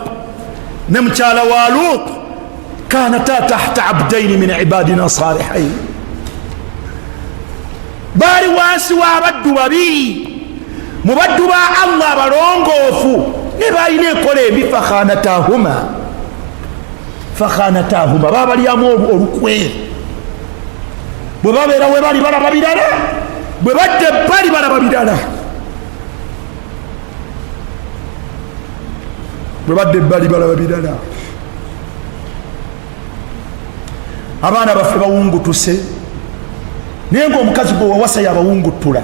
ne mukyala wa Lut kanata tahta abdaini min ibadina salihain, baali wansi w'abaddu babiri mu baddu ba Allah abalongoofu, ne balina enkola embi. fakhanatahuma babalyamu olukwe. Bwe babeera we bali balaba birala, bwe badde bali balaba birala, bwe badde bali balaba birala. Abaana baffe bawungutuse, naye ng'omukazi gwe wawasa yabawunguttula.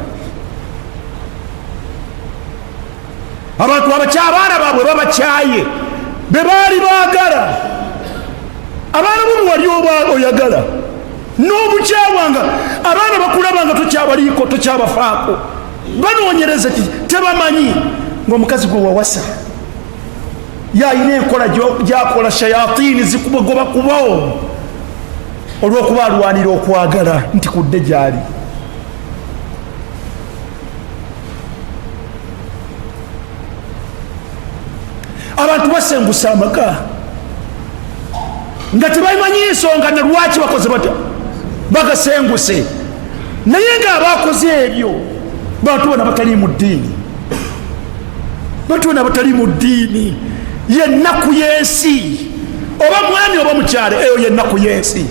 Abantu abaana baabwe babakyaye be baali baagala. Abaana bomu wali oba oyagala n'obukyawanga, abaana bakulabanga tokyabaliiko, tokyabafaako, banoonyereza ti tebamanyi ng'omukazi gwe wawasa yayina enkola gyakola shayatini zikubakubawo olw'okuba alwanira okwagala nti kudde gyali. Abantu basengusa amaka nga tebamanyi ensonga ne lwaki bakoze batya, bagasenguse. Naye ng'abakoze ebyo bantu bona batali mu ddiini, bantu bona batali mu ddiini. Yennaku y'ensi, oba mwami oba mukyala, eyo yennaku y'ensi.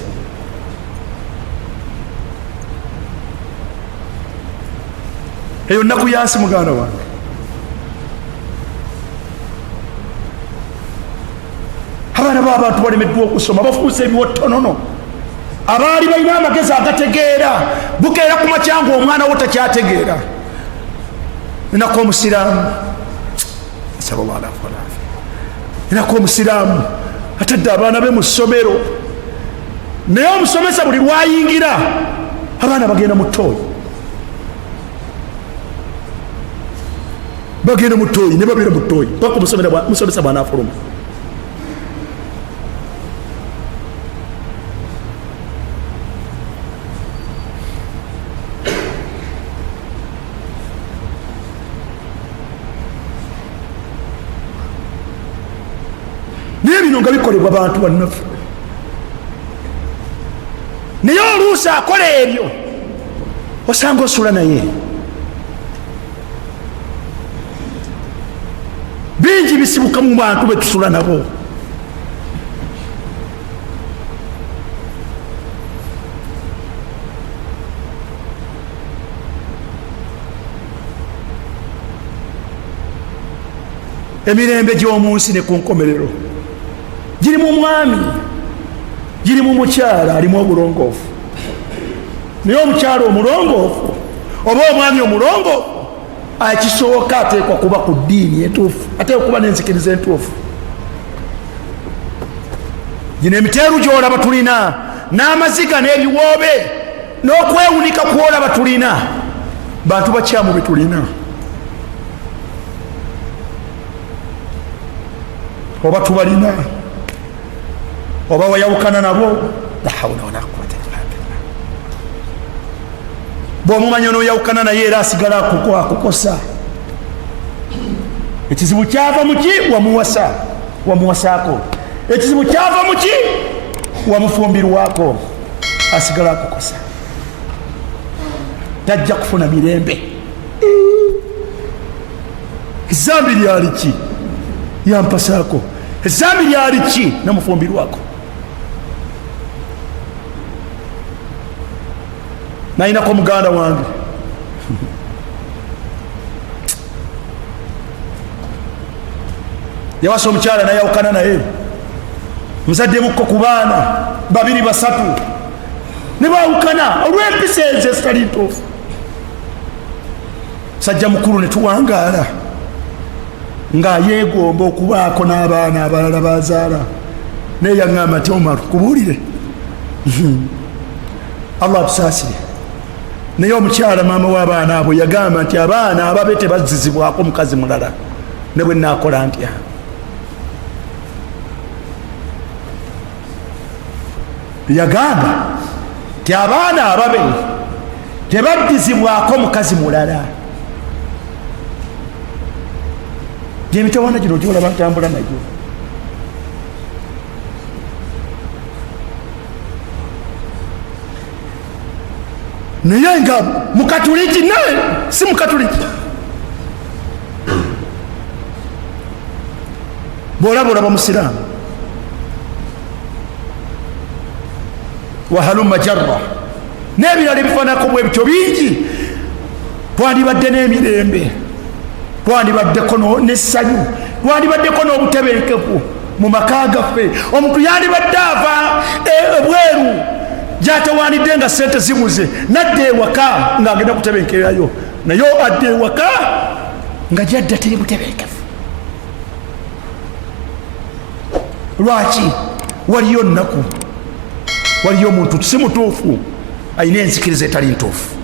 Eyo nnaku yansi muganda wange. Abaana b'abantu balemeddwa okusoma, bafuuse ebiwottonono. Abaali balina amagezi agategeera, bukeera ku makyanga omwana wo takyategeera. Enako omusiraamu, sallallahu alaihi wa sallam, enako omusiraamu atadde abaana be mu ssomero, naye omusomesa buli lwayingira abaana bagenda mu ttooyi, bagenda mu ttooyi ne babeera mu ttooyi paka omusomesa bw'anaafuluma. bino nga bikolebwa bantu bannaffe naye oluusi akola ebyo osanga osula naye bingi bisibuka mu bantu betusula nabo emirembe gy'omunsi ne ku nkomerero giri mu mwami giri mu mukyala alimu obulongoofu naye omukyala omulongoofu oba omwami omulongoofu akisooka ateekwa kuba ku ddiini entuufu ateekwa kuba n'enzikiriza entuufu gino emiteeru gy'olaba tulina n'amaziga n'ebiwoobe n'okwewunika kwolaba tulina bantu bakyamu be tulina oba tubalina oba wayawukana nabo la hawla wala quwwata illa billah bw'omumanya n'oyawukana naye era asigala akukosa ekizibu kyava muki wamuwasaako ekizibu kyava muki wamufumbirwako asigala akukosa tajja kufuna mirembe ezambi lyali ki yampasaako ezambi lyali ki namufumbirwako nayinako muganda wange yawasa omukyala nayawukana naye muzaddemukko ku baana 2 3 ne bawukana olw'empisa ezo ezitali ntuufu sajja mukulu ne tuwangaala ng'ayeegomba okubaako n'abaana abalala bazaala naye yaŋŋamba nti Omar kubuulire Allah tusaasire naye omukyala maama w'abaana abo yagamba nti abaana ababe tebazzizibwako mukazi mulala ne bwe naakola ntya yagamba nti abaana ababe tebaddizibwako mukazi mulala gyemitawaana gino gyolaba ntambula nagyo naye nga mukatuliki naye si mukatuliki bwolaba olaba musiraamu wahalumma jarra n'ebirala ebifaanako bwe bityo bingi twandibadde n'emirembe twandibaddeko n'essanyu twandibaddeko n'obutebenkevu mu maka gaffe omuntu yandibadde ava ebweru gyatawaanidde nga sente zimuze nadda ewaka ng'agenda kutebenkererayo naye adda ewaka nga gyadda teri butebenkevu lwaki waliyo nnaku waliyo omuntu si mutuufu ayina enzikiriza etali ntuufu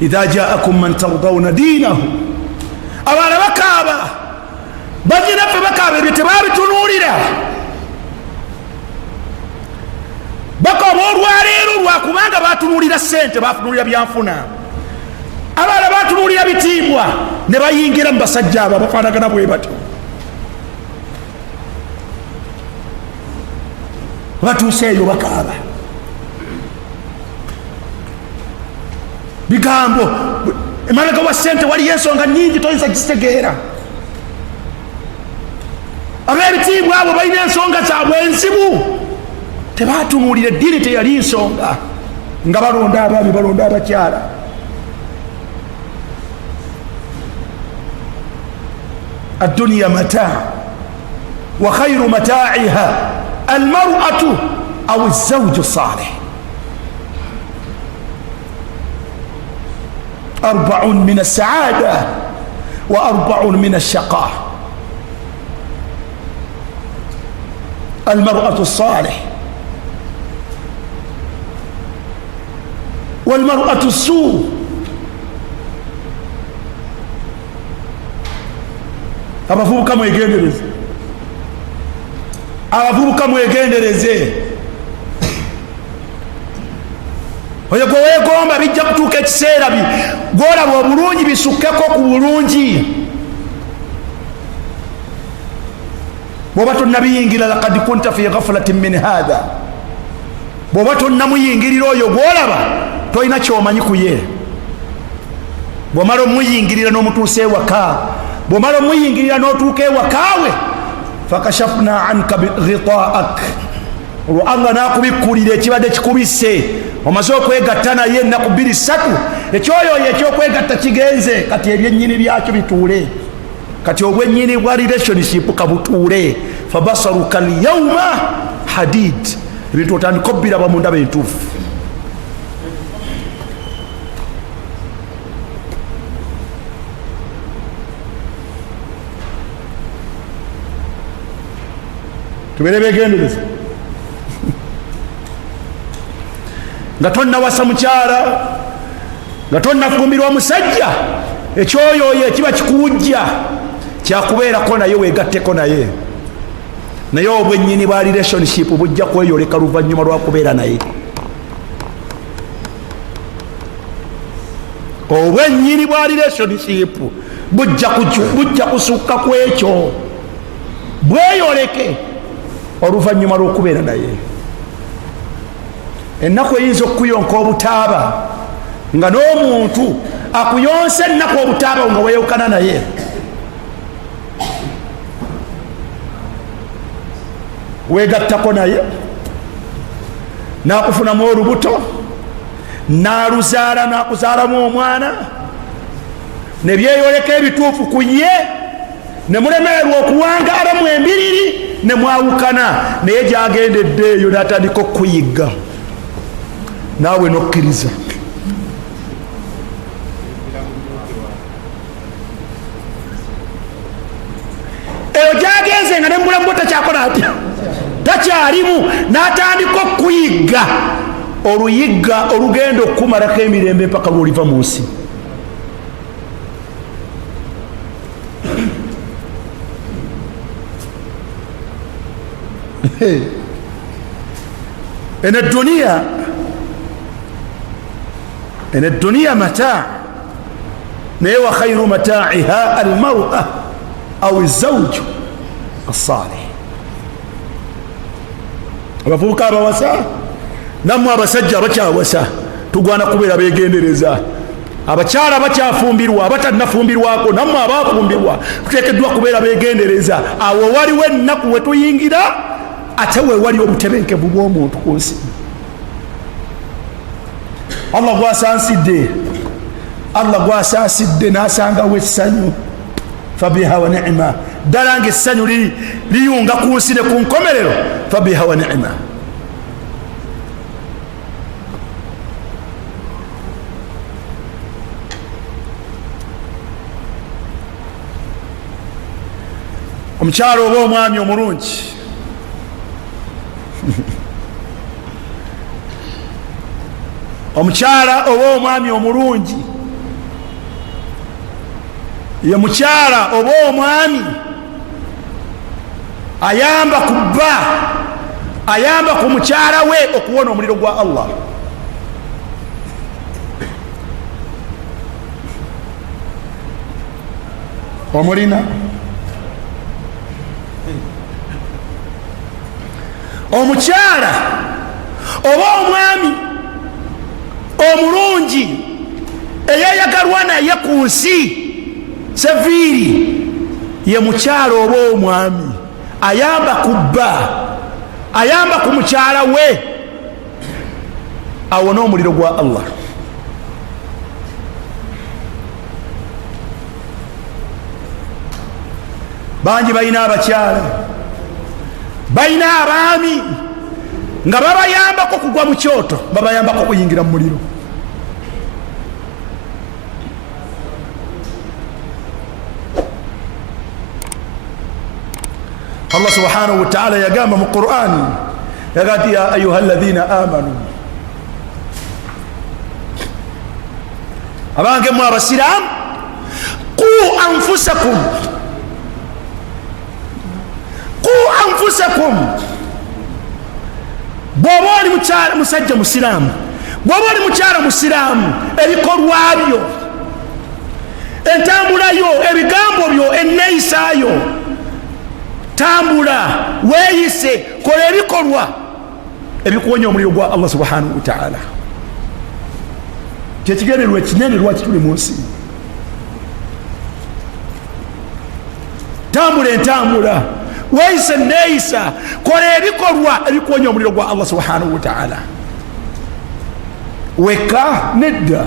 idha jaakum man tardawna diinahu abaana bakaaba baginaffe bakaaba ebyo tebabitunuulira bakoba olwaleero lwakubanga batunuulira sente batunuulira byanfuna abaana batunuulira bitiibwa ne bayingira mu basajja abo bafaanagana bwe batyo batuuse eyo bakaaba bigambo emabega wa sente waliyo ensonga nyingi toyinza kizitegeera ab'ebitiibwa abo balina ensonga zaabwe enzibu tebatunuulira eddiini teyali nsonga nga balonda abaami balonda abakyala adduniya mataa wa khairu mataa'iha almar'atu aw azawju salih 4 min as-sa'ada wa 4 min ash-shaqa المرأة الصالح والمرأة السوء abavubuka mwegendereze abavubuka mwegendereze oyo gwe weegomba bijja kutuuka ekiseera gwolaba obulungi bisukkeko ku bulungi bwoba tonnabiyingira laqad kunta fi ghaflatin min hadha, bwoba tonnamuyingirira oyo gwolaba tolina kyomanyi ku ye. bwomala omuyingirira n'omutuusa ewaka, bwomala omuyingirira n'otuuka ewakaawe, fakashafna anka ghitaak, olwo Allah nakubikkulira ekibadde kikubise, omaze okwegatta naye ennaku 2-3, ekyoyoyo ekyokwegatta kigenze, kati ebyennyini byakyo bituule, kati obwennyini bwa relationship kabutuule. fabasaruka lyawma hadid, ebintu otandika obbiraba mu ndaba entuufu. tubere begendereza nga tonnawasa mukyala, nga tonnafumbirwa omusajja, ekyoyoyo ekiba kikuwujja kyakubeerako naye weegatteko naye. naye obwennyini bwa relationship bujja kweyoleka luvannyuma lwakubeera naye. obwennyini bwa relationship bujja kusukka ku ekyo bweyoleke oluvannyuma lw'okubeera naye. ennaku eyinza okukuyonka obutaaba nga n'omuntu akuyonsa ennaku obutaaba nga weyawukana naye. weegattako naye n'akufunamu olubuto, n'aluzaala, n'akuzaalamu omwana, ne byeyoleka ebituufu ku ye, ne mulemererwa okuwangaala mu embiriri, ne mwawukana. naye gyagendedde eyo n'atandika okukuyigga, naawe nokkiriza. eyo gyagenze nga ne mulamu bwo takyakola atya, takyalimu, n'atandika okukuyigga. oluyigga olugenda okukumalako emirembe mpaka lwoliva mu nsi. ene dunia mataa, naye wa khairu mataiha almar'a au zawju as-salih. abavubuka abawasa nammwe abasajja abakyawasa tugwana kubeera begendereza. abakyala abakyafumbirwa, abatannafumbirwako, nammwe abafumbirwa tuteekeddwa kubeera begendereza. awo waliwo ennaku we tuyingira, ate we wali obutebenkevu bw'omuntu ku nsi. Allah gwasansidde n'asangawo essanyu, fabiha wa ni'ma. ddala ng'essanyu liyunga ku nsi ne ku nkomerero, fabiha wa ni'ma. omukyalo oba omwami omulungi omukyala oba omwami omulungi ye mukyala oba omwami ayamba ku bba, ayamba ku mukyala we okuwona omuliro gwa Allah. omulina omukyala oba omwami omulungi eyeyagalwa naye ku nsi seviiri, ye mukyala oba omwami ayamba ku bba, ayamba ku mukyala we awona omuliro gwa Allah. bangi balina abakyala, balina abaami nga babayambako kugwa mu kyoto, babayambako kuyingira mu muliro. Allah subhanahu wa ta'ala yagamba mu Qur'an, yagati ya ayuha alladhina amanu, abange mu abasiramu, qu anfusakum, qu anfusakum. bw'oba oli musajja musiraamu, bw'oba oli mukyala musiraamu, ebikolwa byo, entambula yo, ebigambo byo, enneeyisa yo, tambula weeyise kola ebikolwa ebikuwonya omuliro gwa Allah subhanahu wa ta'ala. Kyekigendererwa ekinene lwaki tuli mu nsi. Tambula entambula weeyise neeyisa kola ebikolwa ebikuwonya omuliro gwa Allah subhanahu wa ta'ala. Weka nedda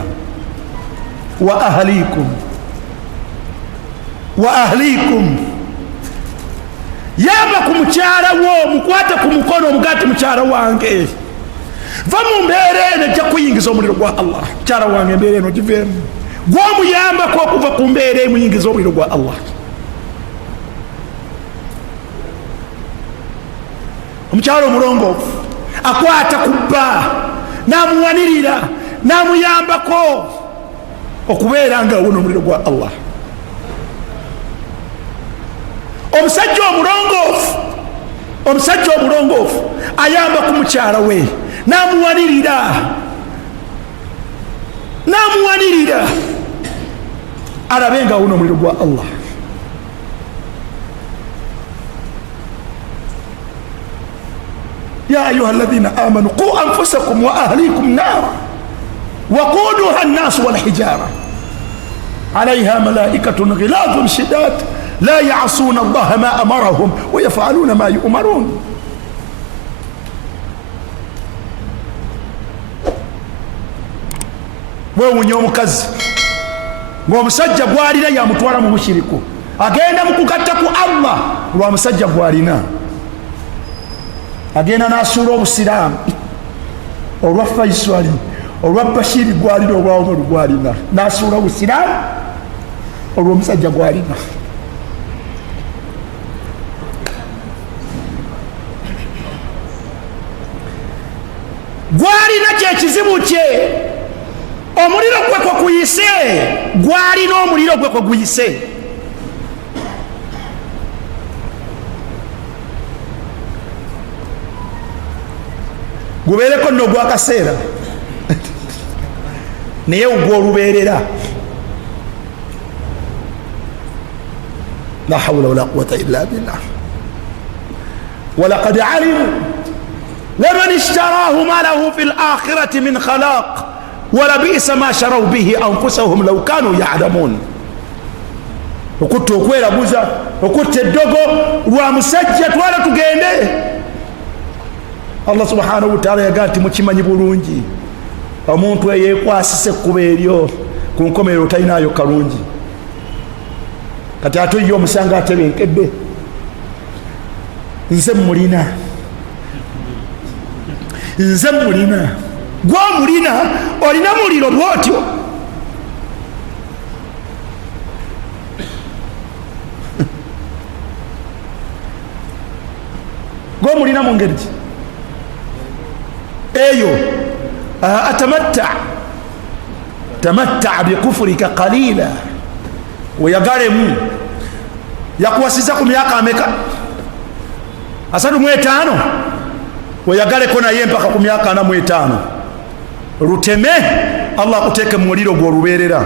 wa ahlikum yamba ku mukyala wo mukwate ku mukono omugati mukyala wange va mu mbeera eno ejja kuyingiza omuliro gwa Allah. Mukyala wange embeera eno giveemu gw'omuyambako okuva ku mbeera emuyingiza omuliro gwa Allah. Omukyala omulongoofu akwata ku bba n'amuwanirira n'amuyambako okubeera nga awona omuliro gwa Allah. Omusajja omulongoofu ayamba ku mukyala we n'amuwanirira alabe nga awona omuliro gwa Allah. يا أيها الذين آمنوا قوا أنفسكم وأهليكم نارا وقودها الناس والحجارة عليها ملائكة غلاظ شداد لا يعصون الله ما أمرهم ويفعلون ما يؤمرون. weewunya omukazi ng'omusajja gw'alina yamutwala mu bushiriku agenda mu kugatta ku Allah lwa musajja gw'alina. Agenda n'asuula obusiraamu olwa Faisali olwa Bashiri gw'alina olwa Omar gw'alina n'asuula obusiraamu olw'omusajja gw'alina. Gw'alina kyekizibu kye omuliro gwe kwe guyise gw'alina omuliro gwe kwe guyise. Gubeereko nno gw'akaseera naye ogw'olubeerera. La hawla wala quwwata illa billah. walaqad alimu laman ishtarahu ma lahu fi al-akhirati min khalaq wala bi'sa ma sharaw bihi anfusahum law kanu ya'lamun. Okutta okweraguza okutta eddogo lwa musajja twala tugende. Allah subhanahu wa ta'ala yagaa nti mukimanyi bulungi omuntu eyeekwasisa ekkuba eryo ku nkomerero talinayo kalungi. Kati ate ye omusanga atebenkedde nze mulina gw'omulina olina muliro bw'otyo. gw'omulina mu ngeri eyo. tamatta bikufurika qalila. weyagalemu yakuwasiza ku myaka ameka 35 weyagaleko naye mpaka ku myaka 45 luteme Allah akuteeke mu muliro gw'olubeerera.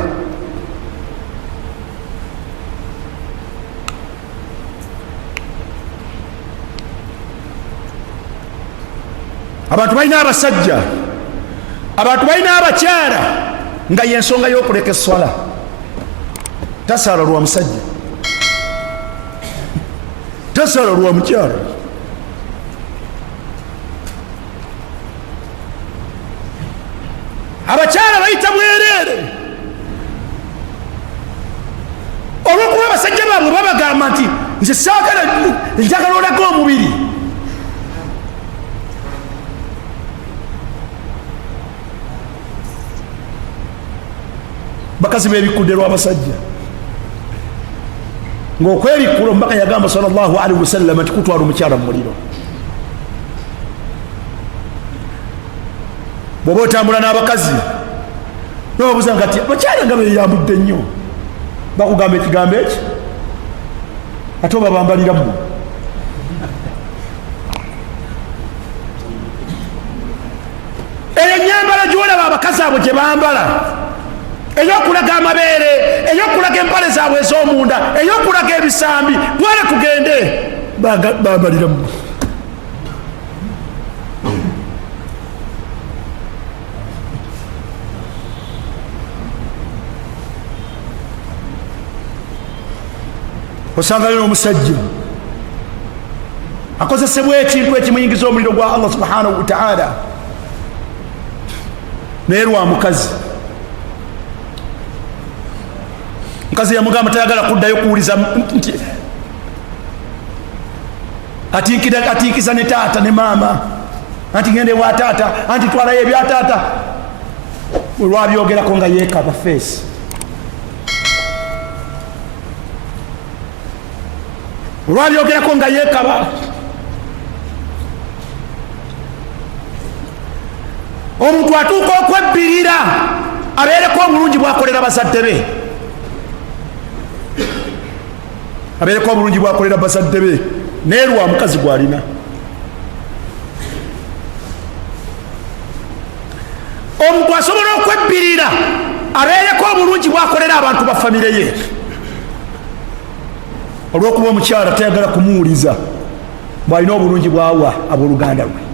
Abantu balina abasajja, abantu balina abakyala nga yensonga y'okuleka eswala. Tasaala lwa musajja, tasaala lwa mukyala. Abakyala bayita bwereere olw'okuba abasajja baabwe babagamba nti nze saagala njagala olaga omubiri. Bakazi b'ebikudde lw'abasajja ng'okwebikula omubaka yagamba sallallahu alaihi wasallam nti kutwala omukyala mu muliro. Bw'oba otambula n'abakazi n'obabuuza nti abakyala nga beeyambudde nnyo, bakugamba ekigambo eki ate oba bambalira mmwe. Eyo ennyambala gy'olaba abakazi abo gye bambala ey'okulaga amabeere, ey'okulaga empale zaabwe ez'omunda, ey'okulaga ebisambi, twale tugende. bamalira osangayo n'omusajja akozesebwa ekintu ekimuyingiza omuliro gwa Allah subhanahu wa ta'ala naye lwa mukazi yamugamba tayagala kuddayo kuwuliza nti atiikisa ne taata ne maama anti gende wa taata anti twalayo ebya taata olwabyogerako nga yeekaba feesi olwabyogerako nga yeekaba omuntu atuuka okwebbirira abeereko obulungi bwakolera bazadde be abeereko obulungi bwakolera bazadde be naye lwa mukazi gwalina omuntu asobola okwebbirira abeereko obulungi bwakolera abantu ba famire ye olw'okuba omukyala tayagala kumuwuliza bw'alina obulungi bwawa abooluganda lwe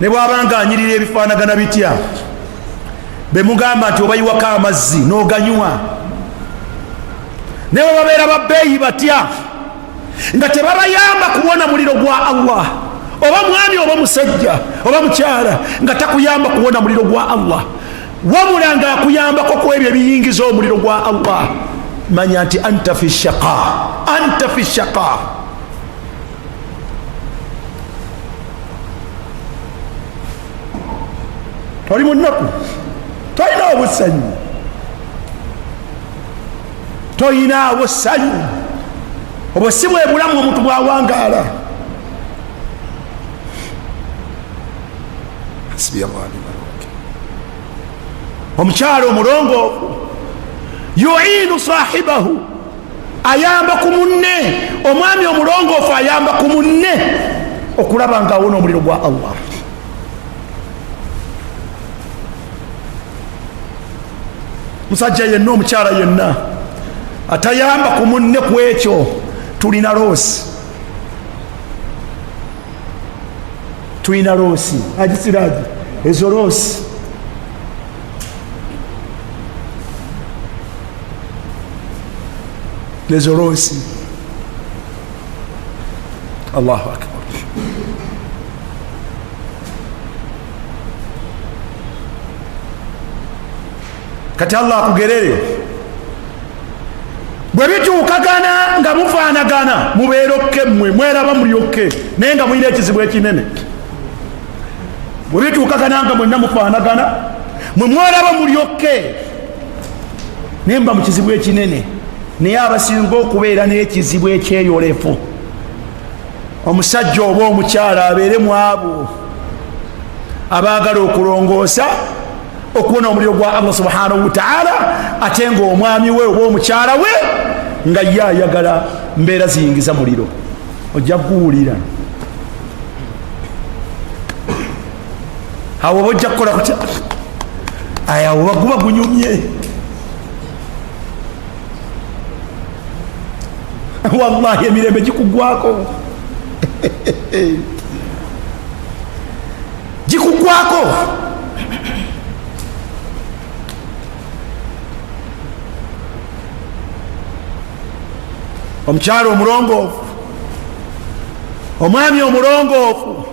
ne bw'abanga anyirira ebifaanagana bitya bemugamba nti obayiwako amazzi n'oganywa ne bwe babeera babbeeyi batya nga tebabayamba kuwona muliro gwa Allah oba mwami oba musajja oba mukyala nga takuyamba kuwona muliro gwa Allah wabula nga akuyambako ku ebyo ebiyingiza omuliro gwa Allah manya nti anta fi shaqa toli munaku tolinawo busanyu tolinawo ssanyu obwo si bwe bulamu omuntu bwawangaala omukyalo omulongoofu yuinu sahibahu ayamba ku munne omwami omulongoofu ayamba ku munne okulaba nga awona omuliro gwa Allah musajja yenna omukyala yenna atayamba ku munne ku ekyo tulina loosi agisiraji ezo loosi Allahu akbar kati Allah akugerere bwe bituukagana nga mufaanagana mubeerokke mmwe mweraba mulyokke naye nga mulina ekizibu ekinene bwe bituukagana nga mwenna mufaanagana mwe mweraba mulyokke naye mba mu kizibu ekinene naye abasinga okubeera n'ekizibu ekyeyolefu omusajja oba omukyala abeere mu abo abaagala okulongoosa okuwona omuliro gwa Allah subhanahu wa ta'ala ate nga omwami we oba omukyala we nga ye ayagala mbeera ziyingiza muliro ojja kuwulira awo oba ojja kukola kutya awo baguba gunyumye wallahi emirembe gikugwako gikugwako omukyalo omulongoofu omwami omulongoofu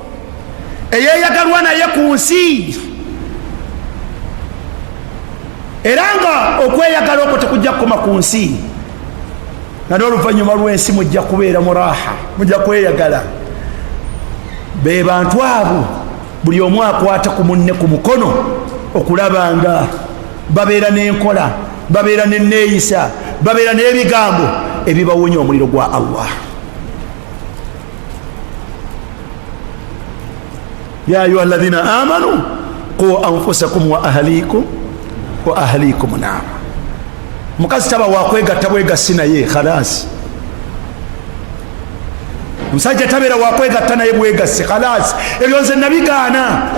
eyeyagalwa naye ku nsi era nga okweyagala okwo tekujja kukoma ku nsi nga n'oluvannyuma lw'ensi mujja kubeera mu raaha mujja kweyagala be bantu abo buli omu akwata ku munne ku mukono okulaba nga babeera n'enkola babeera n'enneeyisa babeera n'ebigambo ebibawonya omuliro gwa Allah ya ayuha alladhina amanu qu anfusakum wa ahlikum naara mukazi taba wakwegatta bwegassi naye khalasi omusajja tabeera wakwegatta naye bwegassi khalasi ebyo nze nabigaana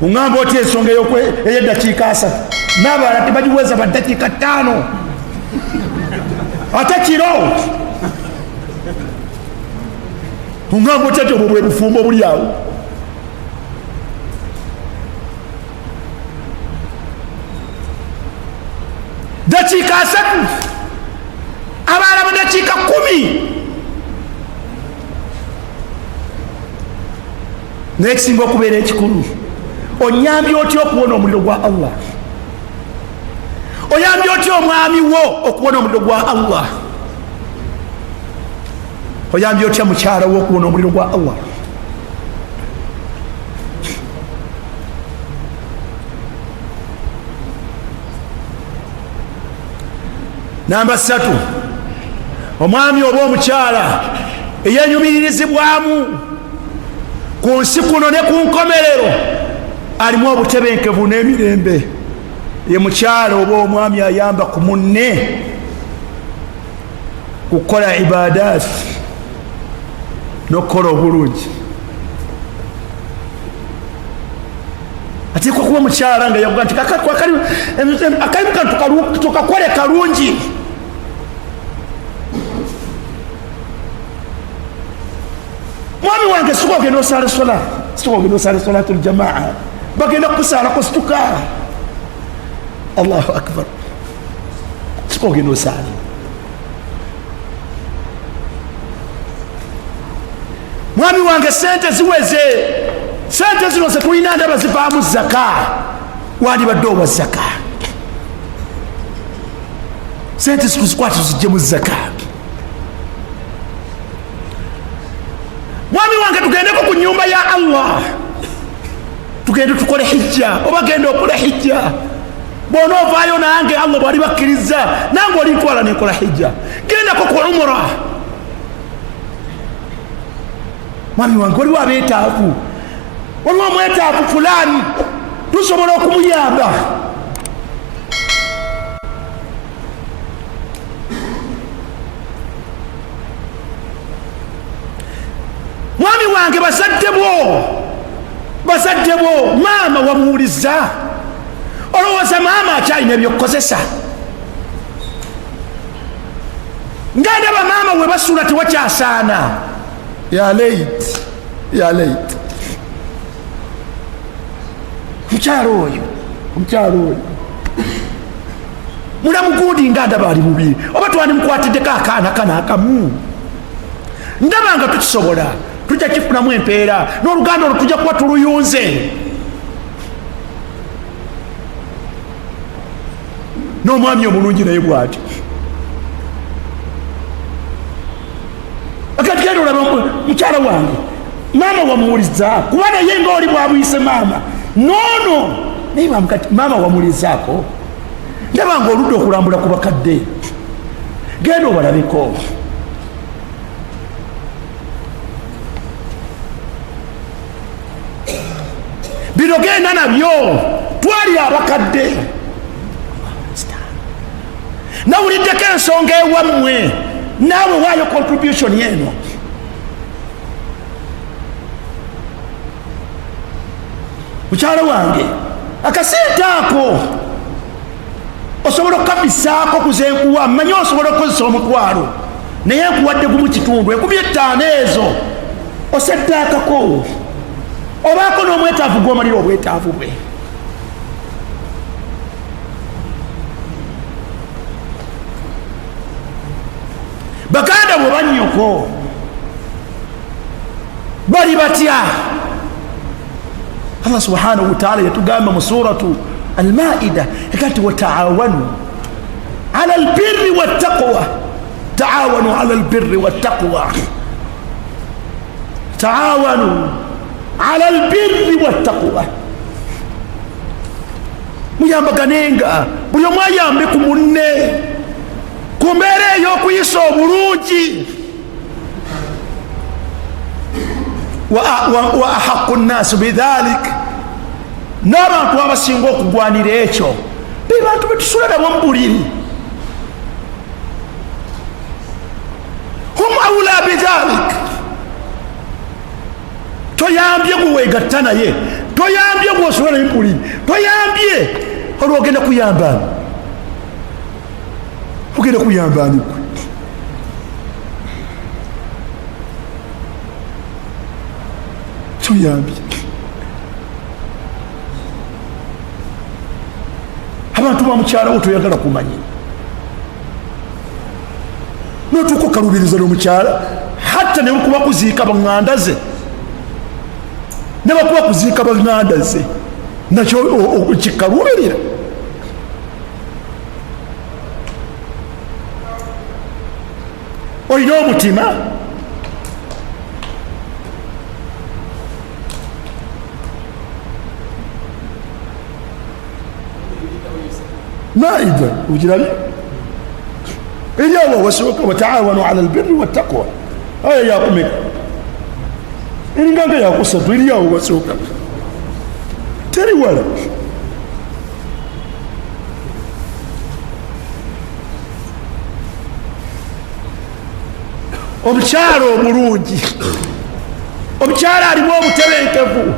ungamba oti ensonga ey'eddakiika 3 n'abalala tebagiweza baddakiika 5 ate kiro ungamba oti ati obwo bwe bufumbo buli awo. Dakiika 3 abalala mu dakiika 10 n'ekisinga okubeera ekikulu, onyambye otya okuwona omuliro gwa Allah? Oyambye otya omwami wo okuwona omuliro gwa Allah? Oyambye otya mukyala wo okuwona omuliro gwa Allah? Namba 3, omwami oba omukyala eyenyumiririzibwamu ku nsi kuno ne ku nkomerero alimu obutebenkevu n'emirembe, ye mukyala oba omwami ayamba ku munne kukola ibadaati n'okukola obulungi. Ateekwa kuba mukyala nga yavuga nti akalimu kano tukakole kalungi. Mwami wange sikuba ogenda osala sola, sikuba ogenda osala solatul jamaa, bagenda kusalako situka. Allahu akbar, sikuba ogenda osala. Mwami wange sente ziweze, sente zino ze tulina ndaba zivaamu zaka, wandibadde owa zaka. Sente zituzikwate tuziggyemu zaka. Mwami wange tugendeko ku nyumba ya Allah, tugende tukole hijja, oba genda okola hijja. Bw'ona ovaayo nange Allah bw'ali bakkiriza nange olintwala nenkola hijja. Gendako ku umra. Mwami wange waliwo abeetaavu, waliwo omwetaavu fulani, tusobola okumuyamba. Mwami wange bazadde bo maama wamuwuliza, olowooza maama akyalina ebyokukozesa? Nga ndaba maama we basuula tewakyasaana. Ya late, ya late. Omukyalo oyo mulamu gundi nga ndaba ali mubi, oba twandimukwatiddeko akaana kana akamu. Ndaba nga tukisobola, tujja kifunamu empeera, n'oluganda olwo tujja kuba tuluyunze. N'omwami omulungi naye bw'ati. Akati genda olaba mukyala wange, maama wamuwuliza, kuba naye nga oli bwabuyise maama. Noono naye bamukati maama wamuwulizaako, ndaba nga oludde okulambula ku bakadde. Genda obalabeko. Bino genda nabyo, twali abakadde. Nawuliddeko ensonga ewammwe, naawe waayo contribution yeno. Mukyala wange, akasente ako osobola okukabisaako kuzenkuwa, mmanyi osobola okukozesa omutwalo, naye nkuwadde gumu kitundu, 15 ezo oseddaakako. Obaako n'omwetaavu gw'omalira obwetaavu bwe. Baganda bwe bannyoko bali batya? Allah subhanahu wa ta'ala yatugamba mu suratu Al-Maida ekati wataawanu ala albirri wattaqwa, taawanu ala albirri wattaqwa, taawanu ala albirri wattaqwa. Muyambaganenga, buli omu ayambe ku munne ku mbeera ey'okuyisa obulungi. wa ahaqu nnaasu bidhalik, n'abantu abasinga okugwanira ekyo be bantu betusula nabo mu buliri. hum awla bidhalik. Toyambye guweegatta naye, toyambye bwosobola empulire toyambye olwo ogenda kuyambani ogenda kuyambani gwe toyambye abantu bamukyalawo toyagala kumanya notuuka okalubiriza n'omukyala hatta ne bakuba kuziika baŋŋanda ze ne bakuba kuziika baŋŋanda ze nakyo kikalubirira olina omutima naida ukirabye eriawo wasooka wataawanu ala albirri wattaqwa aya yakumeka eringanga yakusatu eriawo wasooka teri wala omukyala omulungi omukyala alimu obutebenkevu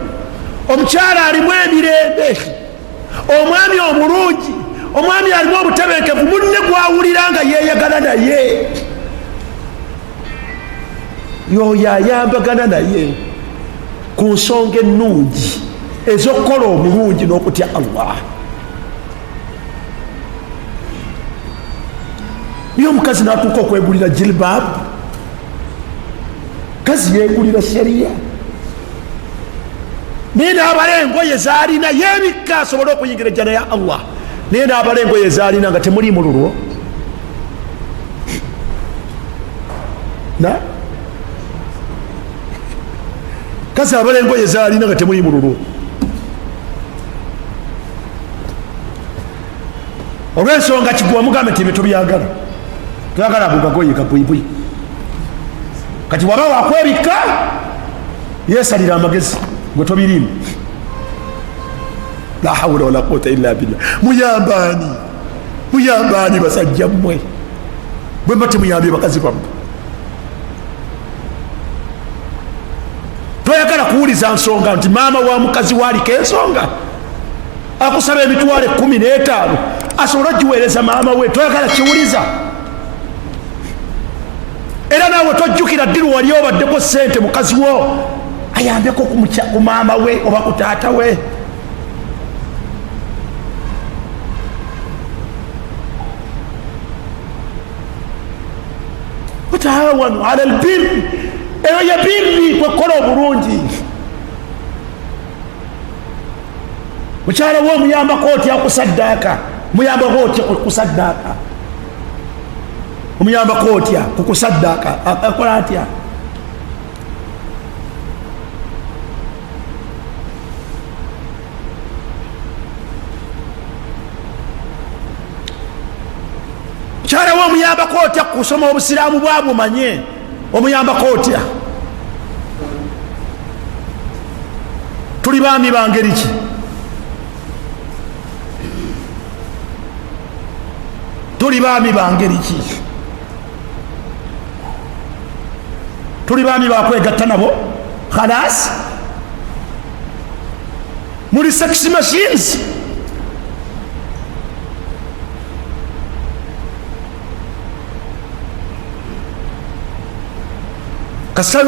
omukyala alimu emirembe omwami omulungi omwami alimu obutebenkevu munne gwawulira nga yeyagala naye yoyo ayambagana naye ku nsonga ennungi ez'okukola omulungi n'okutya Allah niyo omukazi n'atuuka okwegulira jilbaabu kazi yegulira shariya naye n'abala engoye zaalina yebikka asobole okuyingira ejjana ya Allah naye n'abala engoye zaalina nga temuli mululwo kazi abala engoye zaalina nga temuli mululwo olw'ensonga kigwa mugambe nti ebyo byagala toyagala ago gagoye gabwibwi kati waba wakwebikka yesalira amagezi gwe tobirimu la hawla wala quwwata illa billah muyambani basajja mmwe bwe mba temuyambye bakazi bammwe toyagala kuwuliza nsonga nti maama wa mukazi waaliko ensonga akusaba emitwalo 15 asobola giweereza maama we toyagala kiwuliza era naawe tojjukira ddi lwali obaddeko sente mukazi wo ayambeko ku maama we oba ku taata we wataawanu ala albirri eyo ye birri kwekola obulungi mukyala wo omuyambako otya kusaddaaka muyambako otya kusaddaaka omuyambako otya kukusaddaaka akola atya mukyala wo omuyambako otya kusoma obusiraamu bwabumanye omuyambako otya tuli baami bangeri ki tuli baami bangeri ki tuli baami bakwegatta nabo khalas muli sex machines kasita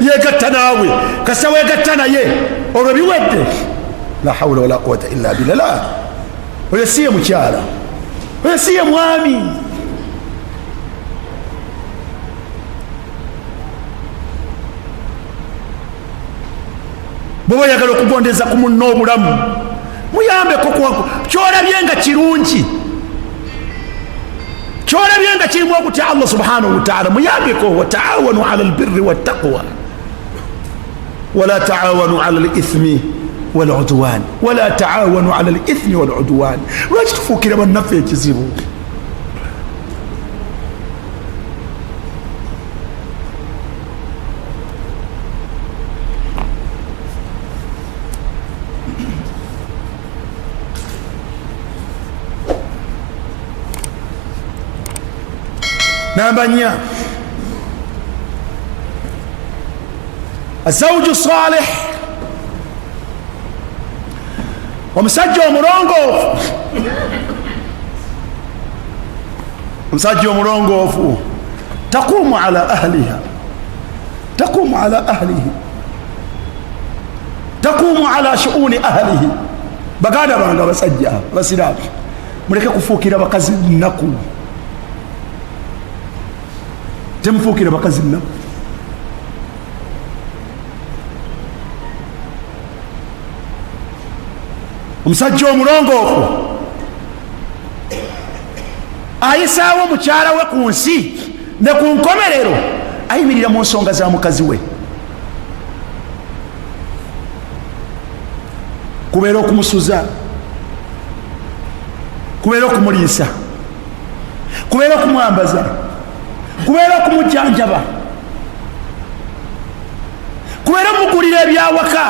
yegatta naawe kasita wegatta naye olwo biwedde la hawla wala quwwata illa billah oyo siye mukyala oyo siye mwami bwe oyagala okugondeza ku munno obulamu muyambeko kyolabye nga kirungi kyolabye nga kirimu okutya Allah subhanahu wa ta'ala muyambeko wataawanu ala albirri wattaqwa wala taawanu ala alithmi waludwan wala taawanu ala alithmi waludwan lwaki tufuukira bannaffe ekizibu namba 4 الزوج الصالح omusajja omulongoofu, omusajja omulongoofu taqumu ala ahliha, taqumu ala ahlihi, taqumu ala shuuni ahlihi. baganda bange abasajja abasiraamu, muleke kufuukira bakazi nnaku, temufuukira bakazi nnaku. omusajja omulongoofu ayisaawo mukyala we ku nsi ne ku nkomerero ayimirira mu nsonga za mukazi we, kubeera okumusuza, kubeera okumuliisa, kubeera okumwambaza, kubeera okumujjanjaba, kubeera omugulira ebyawaka.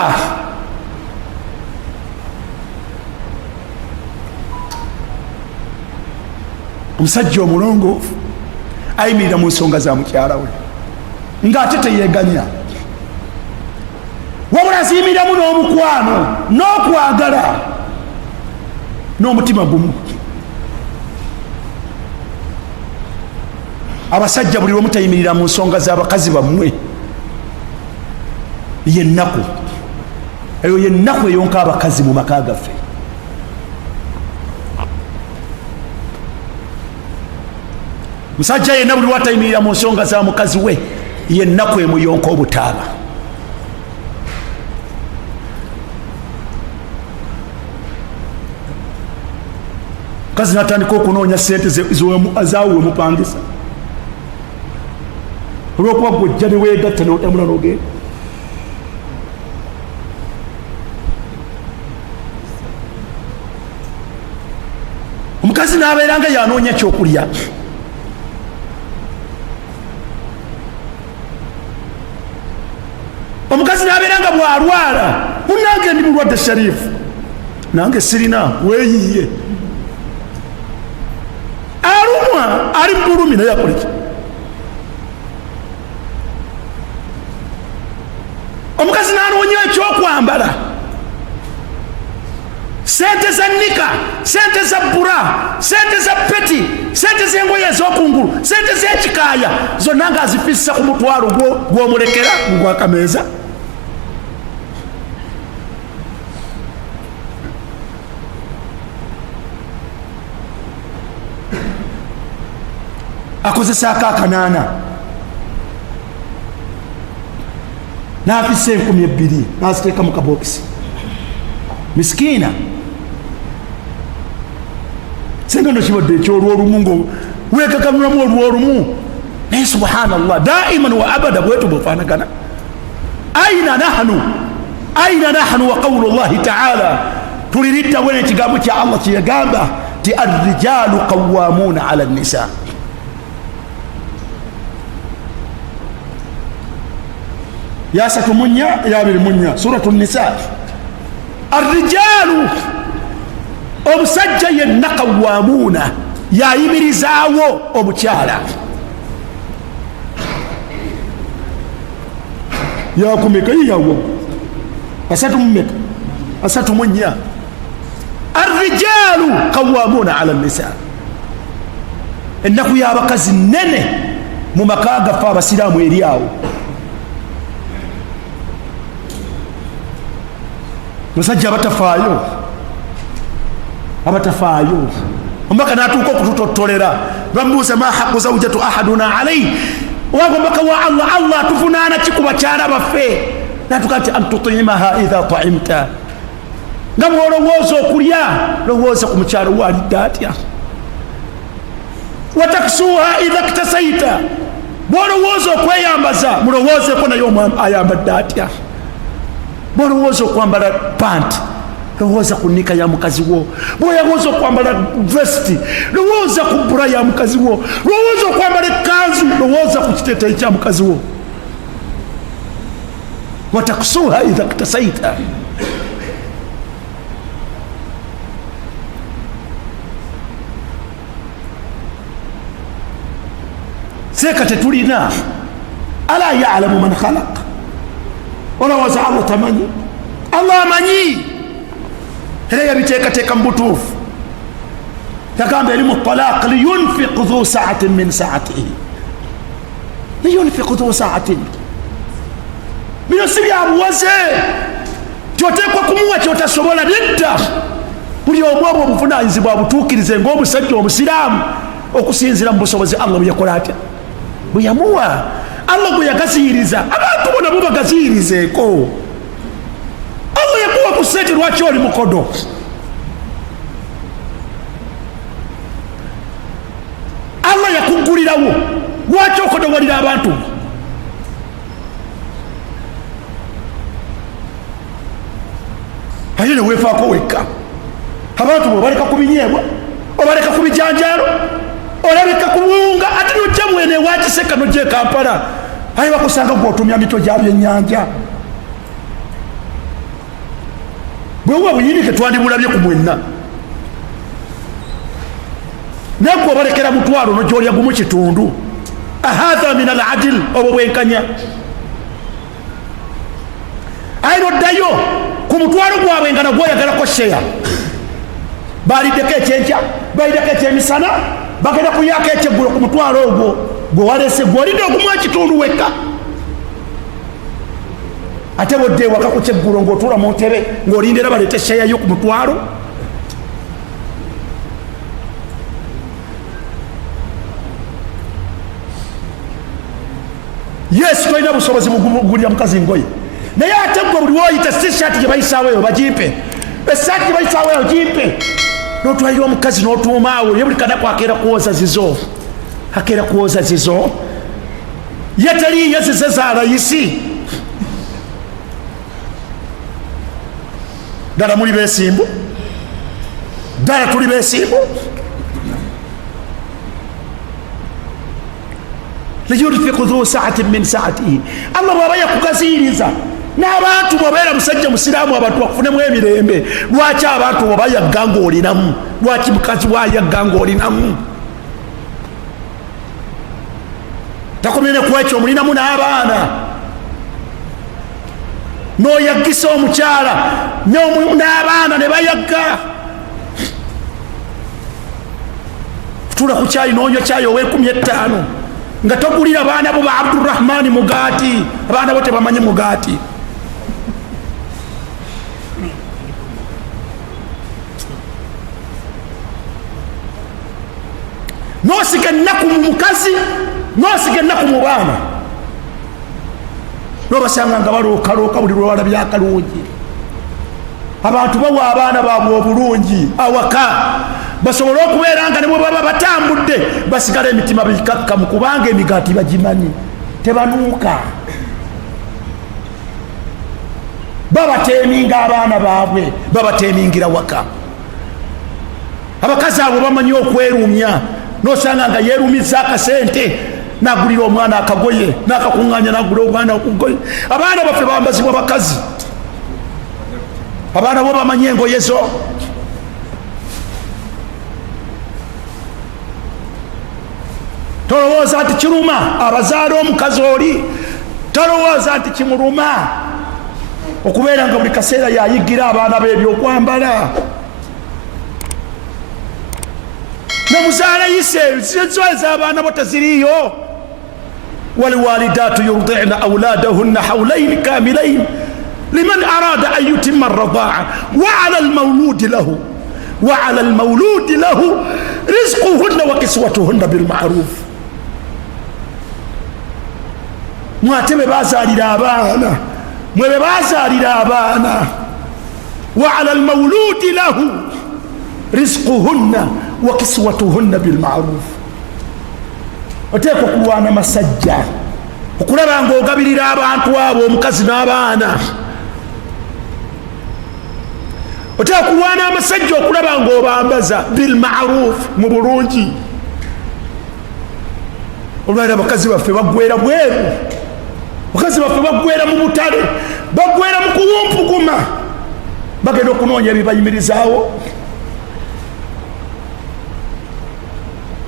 omusajja omulongoofu ayimirira mu nsonga za mukyala we ng'ate teyeganya, wabula aziyimiriramu n'omukwano n'okwagala n'omutima gumu. abasajja buli lwe mutayimirira mu nsonga z'abakazi bammwe, yennaku eyo yennaku eyonka abakazi mu maka gaffe. musajja yenna buli lwatayimirira mu nsonga za mukazi we yennaku emuyonka obutaaba. mukazi natandika okunoonya sente zaawe mupangisa olwokuba gwojja neweegatta notambula nogenda. omukazi n'abeera nga yanoonya ekyokulya, omukazi n'abeera nga bw'alwala, munange ndi mulwadde Sharifu, nange sirina, weeyiye. alumwa ali bulumi naye akoleki? omukazi n'anoonya ekyokwambala, sente za nika, sente za bura, sente za peti, sente z'engoye ez'okungulu, sente z'ekikaaya, zonna nga azifissa ku mutwalo gw'omulekera ngwakameeza. akozesaako akanaana n'afissa 2,000 n'aziteeka mu kabokisi. misikiina senga no kibadde ekyolwolumu ngo weekakanulamu olwolumu, naye subhanallah daiman wa abada bwetu bufaanagana. aina nahnu wa qawlu llahi taala, tuliriddawo n'ekigambo kya Allah kyeyagamba ti arrijalu qawamuuna ala nnisa. yasatu munya yabiri munya suratu nisa. arrijalu omusajja yenna qawamuuna yayimirizaawo omukyala. yakumeka yiyawo asatu mumeka asatu munya. arrijalu qawamuuna ala nisa. ennaku y'abakazi nene mu maka gaffe abasiraamu eri awo. musajja abatafaayo omubaka n'atuuka okututotolera, bamubuuza ma haqu zawjatu ahaduna alayhi, owaga omubaka wa Allah tuvunaana ki ku bakyala baffe? natuka nti an tutimaha idha taimta, nga bw'olowooza okulya lowooza ku mukyalo waalidde atya. wataksuha idha ktasaita, bw'olowooza okweyambaza mulowoozeeko naye ayambadde atya. bw'olowooza okwambala panti lowooza ku nika ya mukazi wo, bw'olowooza okwambala vesti lowooza ku bura ya mukazi wo, lowooza okwambala ekanzu lowooza ku kiteeteeyi kya mukazi wo. watakusuha idha ktasaita, seeka tetulina ala ya'lamu man khalaq. olowooza Allah tamanyi? Allah amanyi. era yabiteekateeka mu butuufu. Yagamba erimu talaq liyunfiq dhu sa'atin min sa'atihi, liyunfiq dhu sa'atin. Bino si byabuwaze tyoteekwa kumuwa kyotasobola. Nedda, buli omu obwo obuvunanyizibwa butuukirize ng'omusajja omusiraamu okusinziira mu busobozi Allah bwe yakola atya, bwe yamuwa. Allah gwe yagaziyiriza, abantu bona bo bagaziyirizeeko. Allah yakuwa ku ssente, lwaki oli mukodo? Allah yakuggulirawo, lwaki okodowalira abantu? Aye ne weefaako wekka. Abantu bwebaleka ku binyeebwa, obaleka ku bijanjaalo, olabeka ku buwunga, ate nojja mwene wakiseka nojja e Kampala, aye bakusanga gwotumya mito gya byennyanja. Bwebuba buyinike twandibulabye ku mwenna, naye gwe obalekera mutwalo nojja olya gumu kitundu. Ahatha min al adil, obwo bwenkanya. Aye noddayo ku mutwalo gwabwe nga nagwo oyagalako sheya. Baliddeko ekyenkya, baliddeko ekyemisana, bagenda kuyaako ekyeggulo ku mutwalo ogwo gwe walese, gwe olidde ogumuwa ekitundu wekka. Ate bodde ewaka ku kyeggulo ng'otuula mu ntebe ng'olindira baleete sheya yo ku mutwalo. Yesu tolina busobozi bugulira mukazi ngoye, naye ate gwe buli woyita t-shirt gye bayisaawo eyo bagimpe, esaati gye bayisaawo eyo gimpe. N'otwalira omukazi n'otuumaawo, ye buli kanaku akeera kuwoza zizo, akeera kuwoza zizo. Ye teri yezize za layisi. Ddala muli beesimbu? Ddala tuli beesimbu? liyunfiqu dhu sa'atin min sa'atihi. Allah bw'aba yakugaziyiriza n'abantu bw'obeera musajja musiraamu abantu bakufunemu emirembe, lwaki abantu bwe bayagga ng'olinamu? Lwaki mukazi wayagga ng'olinamu? Takomye ne ku ekyo omulinamu n'abaana, n'oyaggisa omukyala n'abaana ne bayagga. Tuula ku kyayi n'onywa kyayi ow'$15 nga togulira baana bo ba Abdurrahmani mugaati, abaana bo tebamanyi mugaati. Noosiga ennaku mu mukazi, noosiga ennaku mu baana, n'obasanga nga balookalooka buli lwalabye akalungi. Abantu bawa abaana baabwe obulungi awaka, basobole okubeera nga ne bwe baba batambudde basigala emitima bikakkamu, kubanga emigaati bagimanyi, tebanuuka. Babateeminga abaana baabwe, babateemingira waka. Abakazi abo bamanyi okwerumya, n'osanga nga yeerumiza akasente n'agulira omwana akagoye, n'akakuŋŋaanya n'agula omwana okugoye. Abaana baffe bambazibwa bakazi, abaana bo bamanyi engoye zo. Tolowooza nti kiruma abazaala omukazi oli, tolowooza nti kimuluma okubeera nga buli kaseera yayigira abaana be ebyokwambala. Namuzaala yise zizo ez'abaana bo teziriiyo. Walwalidaatu yurdi'na awlaadahunna hawlayni kaamilayni liman araada an yutimma ar-radaa'a wa 'ala al-mawluudi lahu rizquhunna wa kiswatuhunna bil-ma'ruuf. Mwate be bazaalira abaana, mwe be bazaalira abaana. Wa 'ala al-mawluudi lahu rizquhunna wa kiswatuhunna bil-ma'ruuf. Oteekwa okulwana masajja, okulaba ng'ogabirira abantu abo omukazi n'abaana. Oteekwa okulwana amasajja okulaba ng'obambaza bil-ma'ruuf, mu bulungi. Olwalira bakazi baffe baggweera bweru, bakazi baffe baggweera mu butale, baggweera mu kuwumpuguma, bagenda okunoonya ebibayimirizaawo,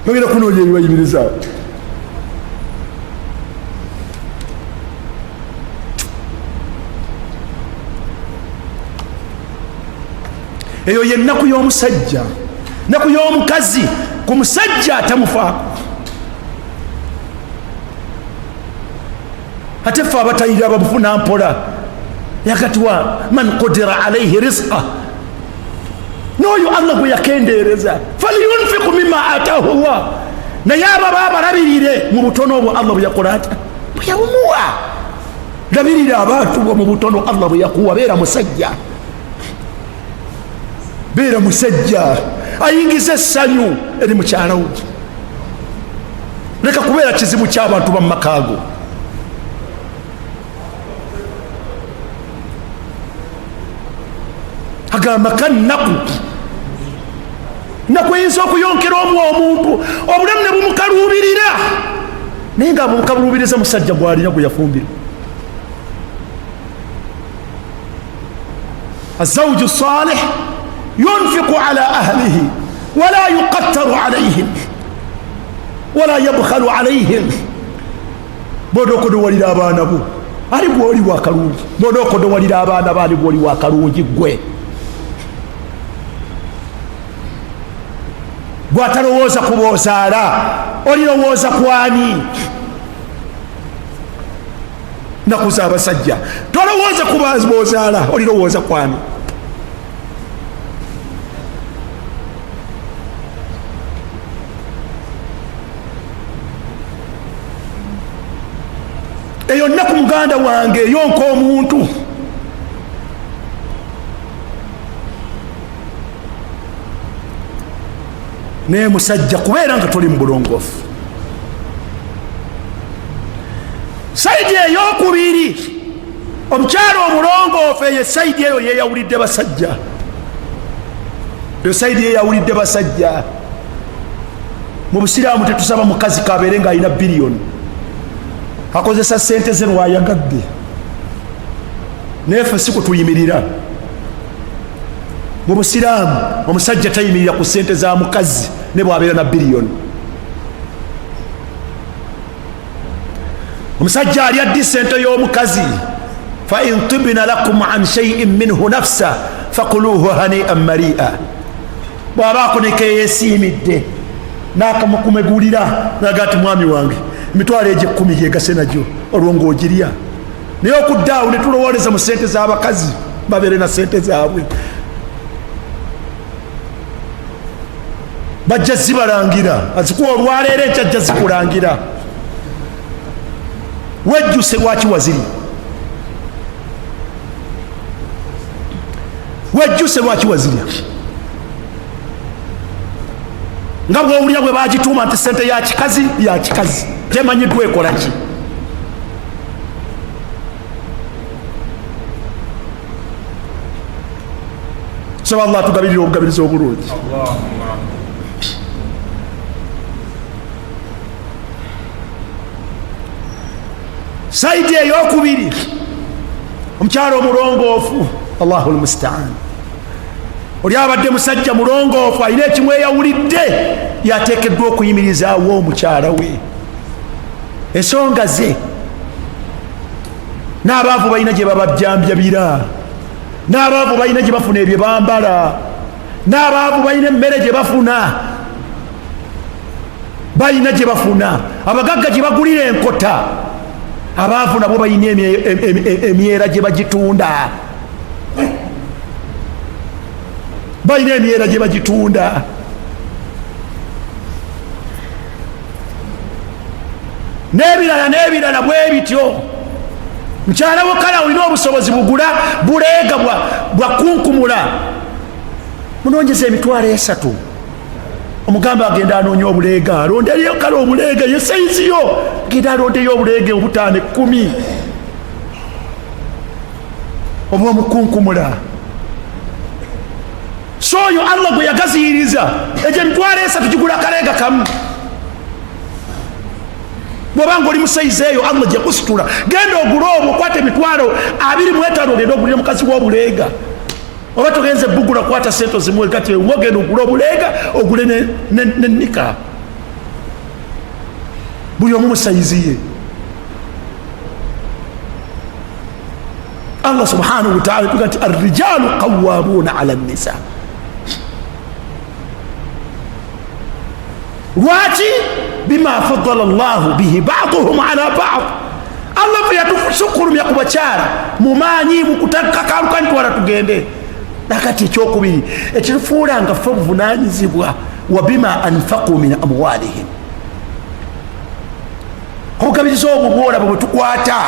bagenda okunoonya ebibayimirizaawo. eyo ye nnaku y'omusajja, nnaku y'omukazi ku musajja atamufaako. ate ffe abatayira ababufuna mpola yakatiwa man qudira alaihi rizqa, n'oyo Allah gwe yakendeereza falyunfiqu mimma ataahu Allah, naye ababa abalabirire mu butono obwo Allah bwe yakola ata bwe yabumuwa. Labirira abantu bo mu butono Allah bwe yakuwa. Beera musajja, beera musajja ayingiza essanyu eri mukyalawo, leka kubeera kizibu ky'abantu bamumakaago. agamba kannaku naku eyinza okuyonkera omu omuntu obulamu ne bumukaluubirira, naye nga bumukaluubiriza musajja gwalina gwe yafumbira. azawju salih yunfiqu ala ahlihi wala yuqattaru alayhim wala yabkhalu alayhim. bodokodowalira abaana bo ali gwoli wakalungi, bodokodowalira abaana baali gwoli wakalungi gwe gwatalowooza kuboozaala olirowooza kwani? nakuza abasajja tolowooza kuboozaala olirowooza kwani? eyo nnaku muganda wange yonka omuntu. naye musajja kubeera nga toli mu bulongoofu. saidi ey'okubiri, omukyalo omulongoofu, eyo saidi eyo yeyawulidde basajja, eyo saidi yeyawulidde basajja. mu busiraamu tetusaba mukazi kabeere nga alina biliyoni, akozesa sente ze lwayagadde, naye ffe si kutuyimirira. mu busiraamu omusajja tayimirira ku sente za mukazi ne bwabeera na biliyoni. omusajja alya ddi sente y'omukazi? fa in tibna lakum an shay'in minhu nafsa fakuluhu hani'an mari'a. bw'abaako nekeyesiimidde n'akamukumegulira naga ati mwami wange emitwalo egyo 10 yegase nagyo olwo ng'ogirya. naye okuddaawo ne tulowooleza mu sente z'abakazi babeere na sente zaabwe, bajja zibalangira, azikuwa olwaleero ekyajja zikulangira. wejjuse lwaki waziri, wejjuse lwaki waziri, nga bwowulira bwe bagituuma nti sente ya kikazi ya kikazi, temanyiddwa ekola ki? saba Allah tugabirire obugabiriza obulungi. saidi ey'okubiri, omukyalo omulongoofu, Allahul musta'an. oli abadde musajja mulongoofu alina ekimweyawulidde, yateekeddwa okuyimirizaawo omukyala we, ensonga ze. n'abaavu balina gye babajjambyabira, n'abaavu balina gye bafuna ebyo bambala, n'abaavu balina emmere gye bafuna, balina gye bafuna, abagagga gye bagulira enkota, abaavu nabo balina emyera gye bagitunda, balina emyera gye bagitunda. n'ebirala n'ebirala bwe bityo. mukyala wo kale olina obusobozi bugula buleega bwakunkumula, munongeza emitwalo 3, omugamba agenda anoonya obuleega, alondeyo kale obuleega ye saiziyo, genda alondeyo obuleega obutaano 10 oba omukunkumula. so oyo Allah gwe yagaziyiriza egyo emitwalo 3 gigula kaleega kamu. bw'obanga oli musaizi eyo Allah gye kusitula, genda ogula obwo, kwata emitwalo 25 ogenda ogulira mukazi w'obuleega. oba togenze bugula kwata sente zimuwe kati ogenda ogula obuleega ogule n'ennika. buli omu musaizi ye. Allah subhanahu wa ta'ala tuga nti arrijalu qawwamuna ala nnisa, lwaki bima faddala Allahu bihi ba'dahum ala ba'd. Allah bwe yatusukulumya ku bakyala mu maanyi mu kutakakaluka ntwala tugende. Nakati ekyokubiri ekifuula nga ffe buvunaanyizibwa wa bima anfaqu min amwalihim, okugabiriza obwo bwolaba bwe tukwata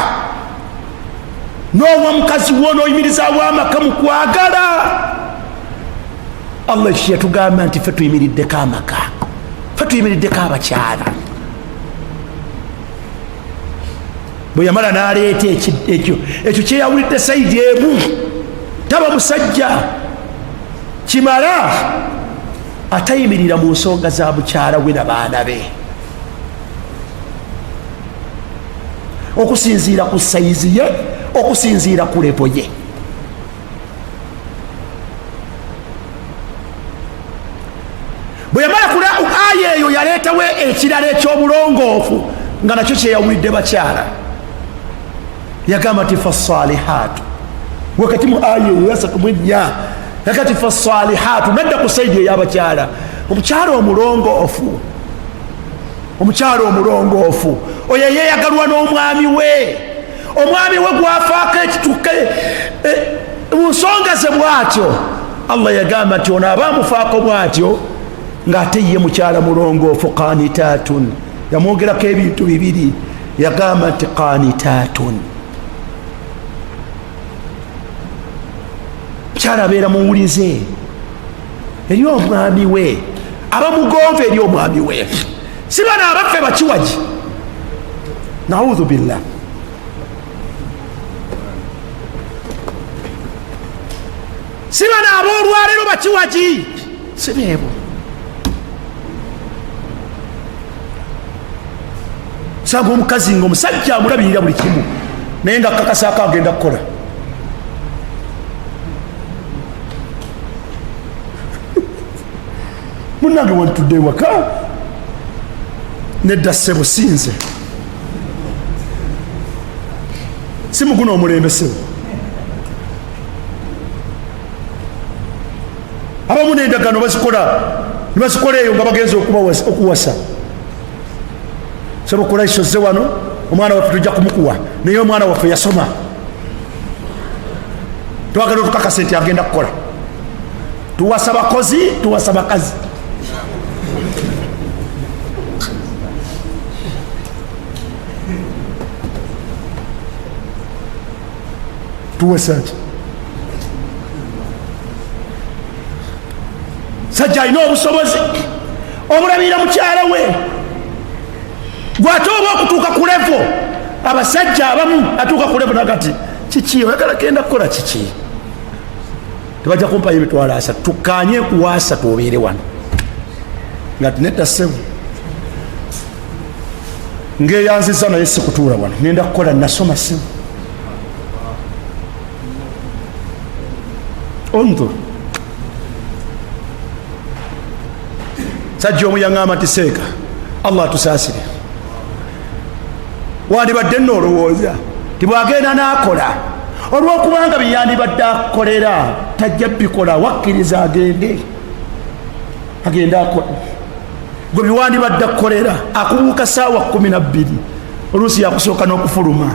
n'owa mukazi wo n'oyimirizaawo amaka mu kwagala. Allah ekyo yatugamba nti ffe tuyimiriddeko amaka, ffe tuyimiriddeko abakyala. Bwe yamala n'aleeta ekyo kyeyawulidde sayidi emu, taba musajja kimala atayimirira mu nsonga za bukyala we n'abaana be, okusinziira ku sayizi ye, okusinziira ku lepo ye. Bwe yamala kula aya eyo yaleetawo ekirala eky'obulongoofu nga nakyo kyeyawulidde bakyala. Yagamba nti fasalihatu, wakati mu aya eyo yasatu mu ennya yakati fasalihatu, nadda ku saidi ey'abakyala. Omukyala omulongoofu, omukyala omulongoofu oyo yeyagalwa n'omwami we, omwami we gwafaako ekituke mu nsonga ze bw'atyo. Allah yagamba nti ono abaamufaako bw'atyo ng'ate ye mukyala mulongoofu. Qanitatun, yamwogerako ebintu bibiri, yagamba nti qanitatun, mukyala abeera muwulize eri omwami we, aba mugonvu eri omwami we, si bana abaffe bakiwagi. Naudhu billah. Si bana ab'olwaleero bakiwagi, si beebo. Sanga omukazi nga omusajja amulabirira buli kimu naye nga akakasaako agenda kukola. Munnange wantudde ewaka nedda ssebo sinze, si muguno omulembe ssebo. Abamu n'endagaano bazikola eyo nga bagenza okuwasa. Sebo Quraish ozze wano, omwana waffe tujja kumukuwa, naye omwana waffe yasoma, twagala otukakasa nti agenda kukola. Tuwasa bakozi, tuwasa bakazi. Tuwasa ki? Sajja alina obusobozi obulabirira mukyala we, gwate oba okutuuka ku levo. Abasajja abamu atuuka ku levo nagati kiki oyagala genda kukola kiki, tebajja kumpayo emitwalo 3, tukkaanye kuwaasa tuobeere wano. Nga tinedda ssebo ng'eyanziza naye sikutuula wano, ngenda kukola, nasoma ssebo. Onto sajja omu yaŋŋamba nti seeka Allah tusaasire, wandibadde nnoolowooza tibwagenda n'akola, olw'okubanga byeyandibadde akolera tajja bikola, wakkiriza agende akola. Gwe biwandibadde akolera akubuuka saawa 12 oluusi yakusooka n'okufuluma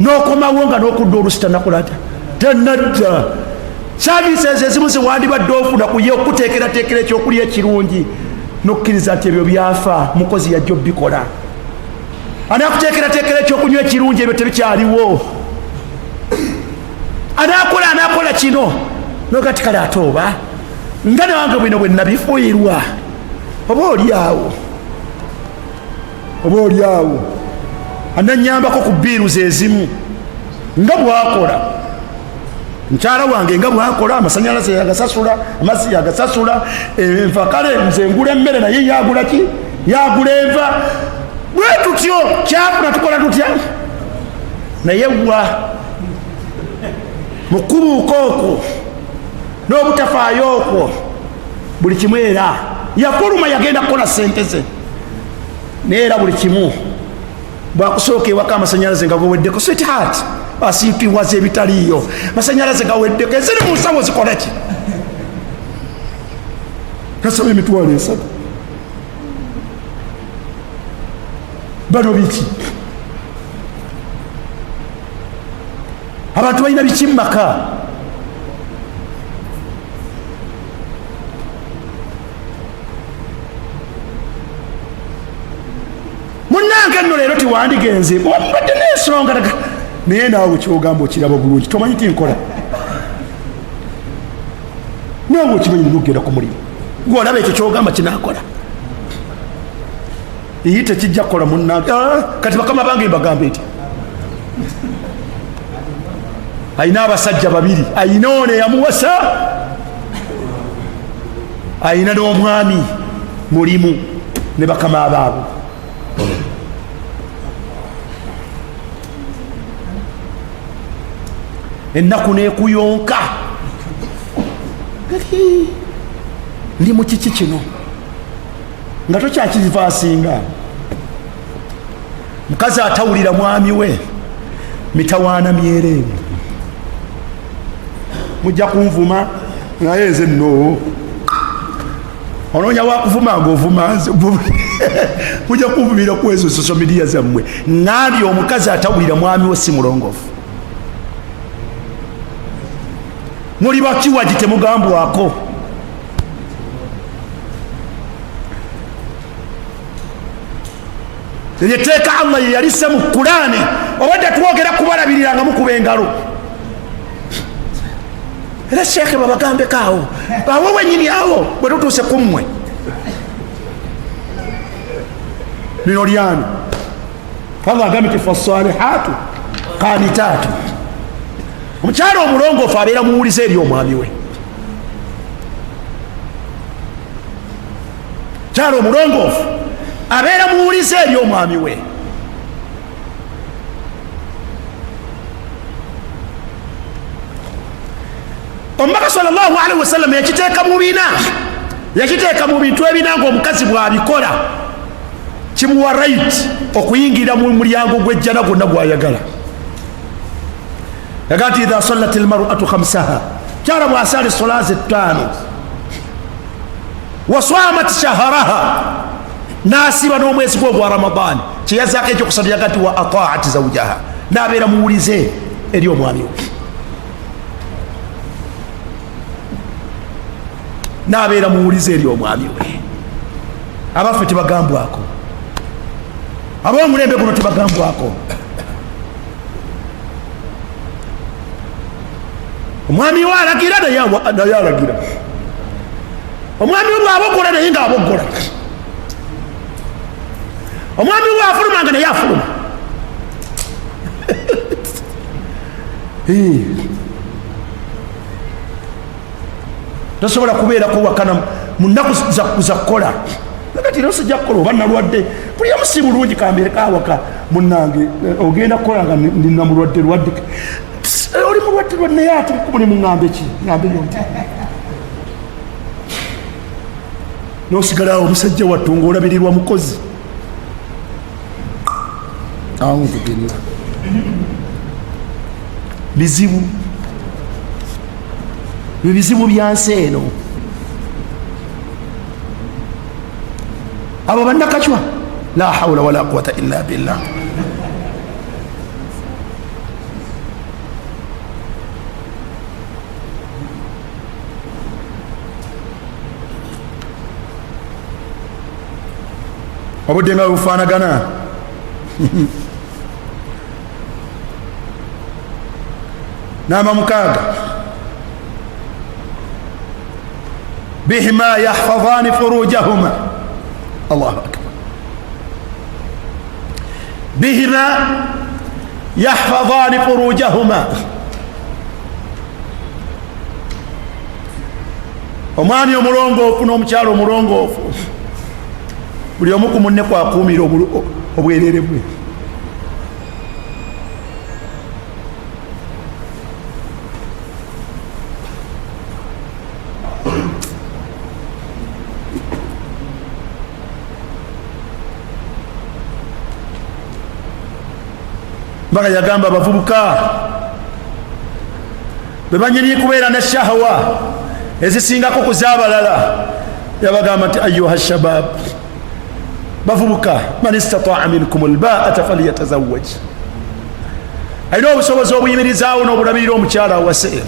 n'okomawo nga n'okudda oluusi tanakolata tanadda. Services ezimu ziwandibadde ofuna kuye okuteekerateekera ekyokulya ekirungi n'okkiriza nti ebyo byafa, mukozi yajja obikola. Anaakuteekerateekera ekyokunywa ekirungi, ebyo tebikyaliwo. Anaakola kino nogati kale ate oba nga nawange bwino bwe nabifuirwa, oba oliawo ananyambako ku biiruzi ezimu nga bwakola. Mukyala wange nga bwakola, amasanyalaze yagasasula, amazzi yagasasula, enva kale nze ngula emmere naye yagula ki? Yagula enva. Bwe tutyo kyafuna tukola tutya? Naye wa mukubuuka okwo n'obutafaayo okwo buli kimu era yafuluma, yagenda kukola ssente ze, naye era buli kimu bwakusooka ewaka amasanyalaze nga gaweddeko. Sweetheart, asiitibwaza ebitaliiyo, masanyalaze gaweddeko, eziri mu nsawo zikola ki? Kasaba emitwalo 3. bano biki abantu balina biki mu maka munnange nno leero tiwandigenze wambadde n'ensonga naye naawe kyogamba okiraba bulungi tomanyi tinkola naawe okimanyi nogenda ku mulimu gweolaba ekyo kyogamba kinakola eyi tekijja kukola munnange kati bakama bange mbagambe eti ayina abasajja babiri ayina ono eyamuwasa ayina n'omwami mulimu ne bakama abaabo ennaku nekuyonka ndi mu kiki kino nga tokyakiva asinga mukazi atawulira mwami we mitawaana myereere mujja kunvuma naye nze nno onoonya wakuvuma ngaovuma mujja kunvumira ku ezo social media zammwe ngambye omukazi atawulira mwami we si mulongoofu muli bakiwagi temugambwako eryeteeka Allah ye yalisse mu Kurani obadde twogera kubalabirira nga mukuba engalo era sheekhe babagambeko awo awo wenyini awo bwe tutuuse kummwe lino lyani Allah agambye ti fasalihatu qanitatu omukyalo omulongoofu abeera muwulize eri omwami we kyalo omulongoofu abeera muwulize eri omwami we omubaka sallallahu alaihi wasallam yakiteeka mu bintu ebina ngaomukazi bwabikola kimuwa right okuyingira mu mulyango gw'ejjana gwonna gwayagala yagaa nti idha sallat almar'atu khamsaha kyala bwasali solaze 5 waswamat shahraha nasiba n'omwezi gwe gwa Ramadani kyeyazaako ekyokusatu yagaa nti wa ataat zawjaha nabeera muwulize eri omwami we nabeera muwulize eri omwami we abaffe tebagambwako ab'omulembe guno tebagambwako omwami we alagira naye alagira omwami we bw'abogola naye ng'abogola omwami we afuluma nga naye afuluma tosobola kubeerako wakana mu nnaku za kukola nagati no sijja kukola oba nalwadde buli amu si bulungi kambeere kawaka munnange ogenda kukola nga nina mulwadde lwadde oli mulwadde lwa naye ate mulimu ŋŋambe ki ŋŋambe yonti nosigalawo omusajja wattu ngaolabirirwa mukozi awukugenera bizibu bizibu byansi eno abo bannakacwa la hawla wala quwata illa billah obudde nga bufaanagana nama mukaaga bihima yahfadhani furujahuma Allahu akbar bihima yahfadhani furujahuma omwami omulongoofu n'omukyalo omulongoofu buli omu ku munne kwakuumira obwereere bwe mbaka yagamba abavubuka bebanyini kubeera ne shahawa ezisingako ku z'abalala yabagamba nti ayuha shabab bavubuka man istataa minkum albaata falyatazawaj alina obusobozi obuyimirizaawo n'obulabirira omukyala awase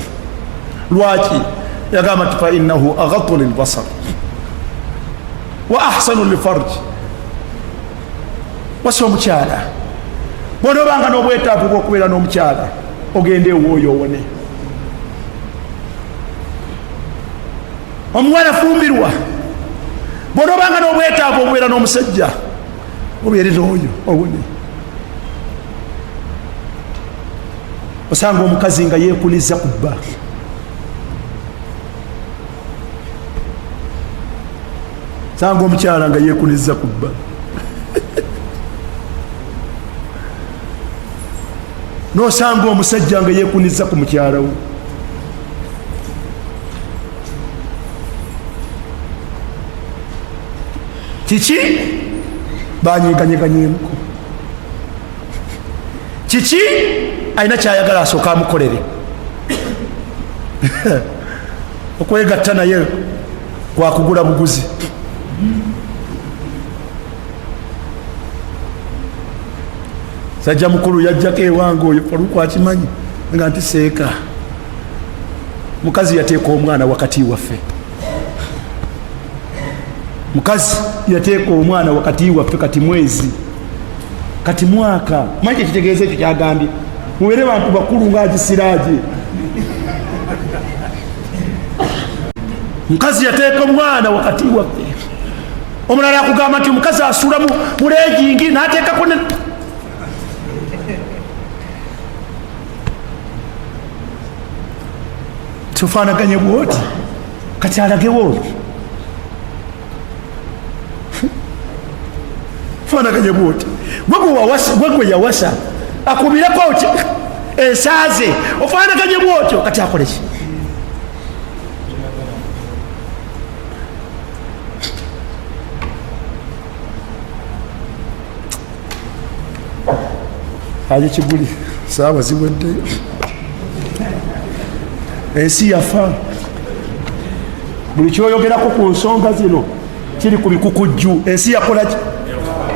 lwaki yagamba nti fa innahu aghaddu lilbasar wa ahsanu lifarji wasa omukyala bw'onoobanga n'obwetaavu bw'okubeera n'omukyala ogende ewooyo owone omuwala fumbirwa bw'onoobanga n'obwetaavu obubeera n'omusajja obeere n'oyo owone osanga omukazi nga yeekuniza ku bba sanga omukyala nga yeekuniza ku bba nosanga omusajja nga yeekuniza ku mukyala we kiki banyeganyeganyemuko kiki alina kyayagala asooka amukolere okwegatta naye kwakugula buguzi sajja mukulu yajjako ewange oyo faluku akimanyi nga nti seeka mukazi yateeka omwana wakati waffe mukazi yateeka omwana wakati waffe kati mwezi kati mwaka manyi ekitegeeza ekyo kyagambye mubeere bantu bakulu ngaagisiraaje mukazi yateeka omwana wakati waffe omulala akugamba nti omukazi asuula mu legingi n'ateekako tofaanaganye bwoti kati alagewo olwo faanaganye bwoti gwegwe yawasa akubireko ensaaze ofaanaganye bwotyo kati akoleki aje kiguli saawa ziweddeyo ensi yafa buli kyoyogerako ku nsonga zino kiri ku bikukujju ensi yakolaki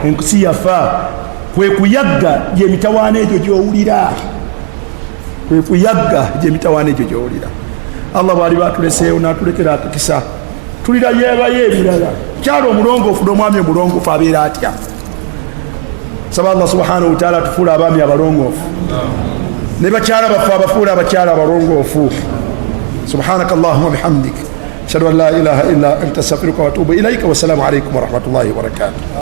ensi yafa kwekuyagga gyemitawaana egyo gyowulira kwekuyagga gyemitawaana egyo gyowulira allah bwali batuleseewo natulekera akakisa tulira yeebayo ebirala kyalo omulongoofu n'omwami omulongoofu abeera atya saba allah subhanahu wataala tufuula abaami abalongoofu ne bakyala baffe abafuula abakyala abalongoofu subhanaka allahumma bihamdik ashhadu an la ilaha illa anta astaghfiruka wa atubu ilaika wassalamu alaikum warahmatullahi wabarakatuh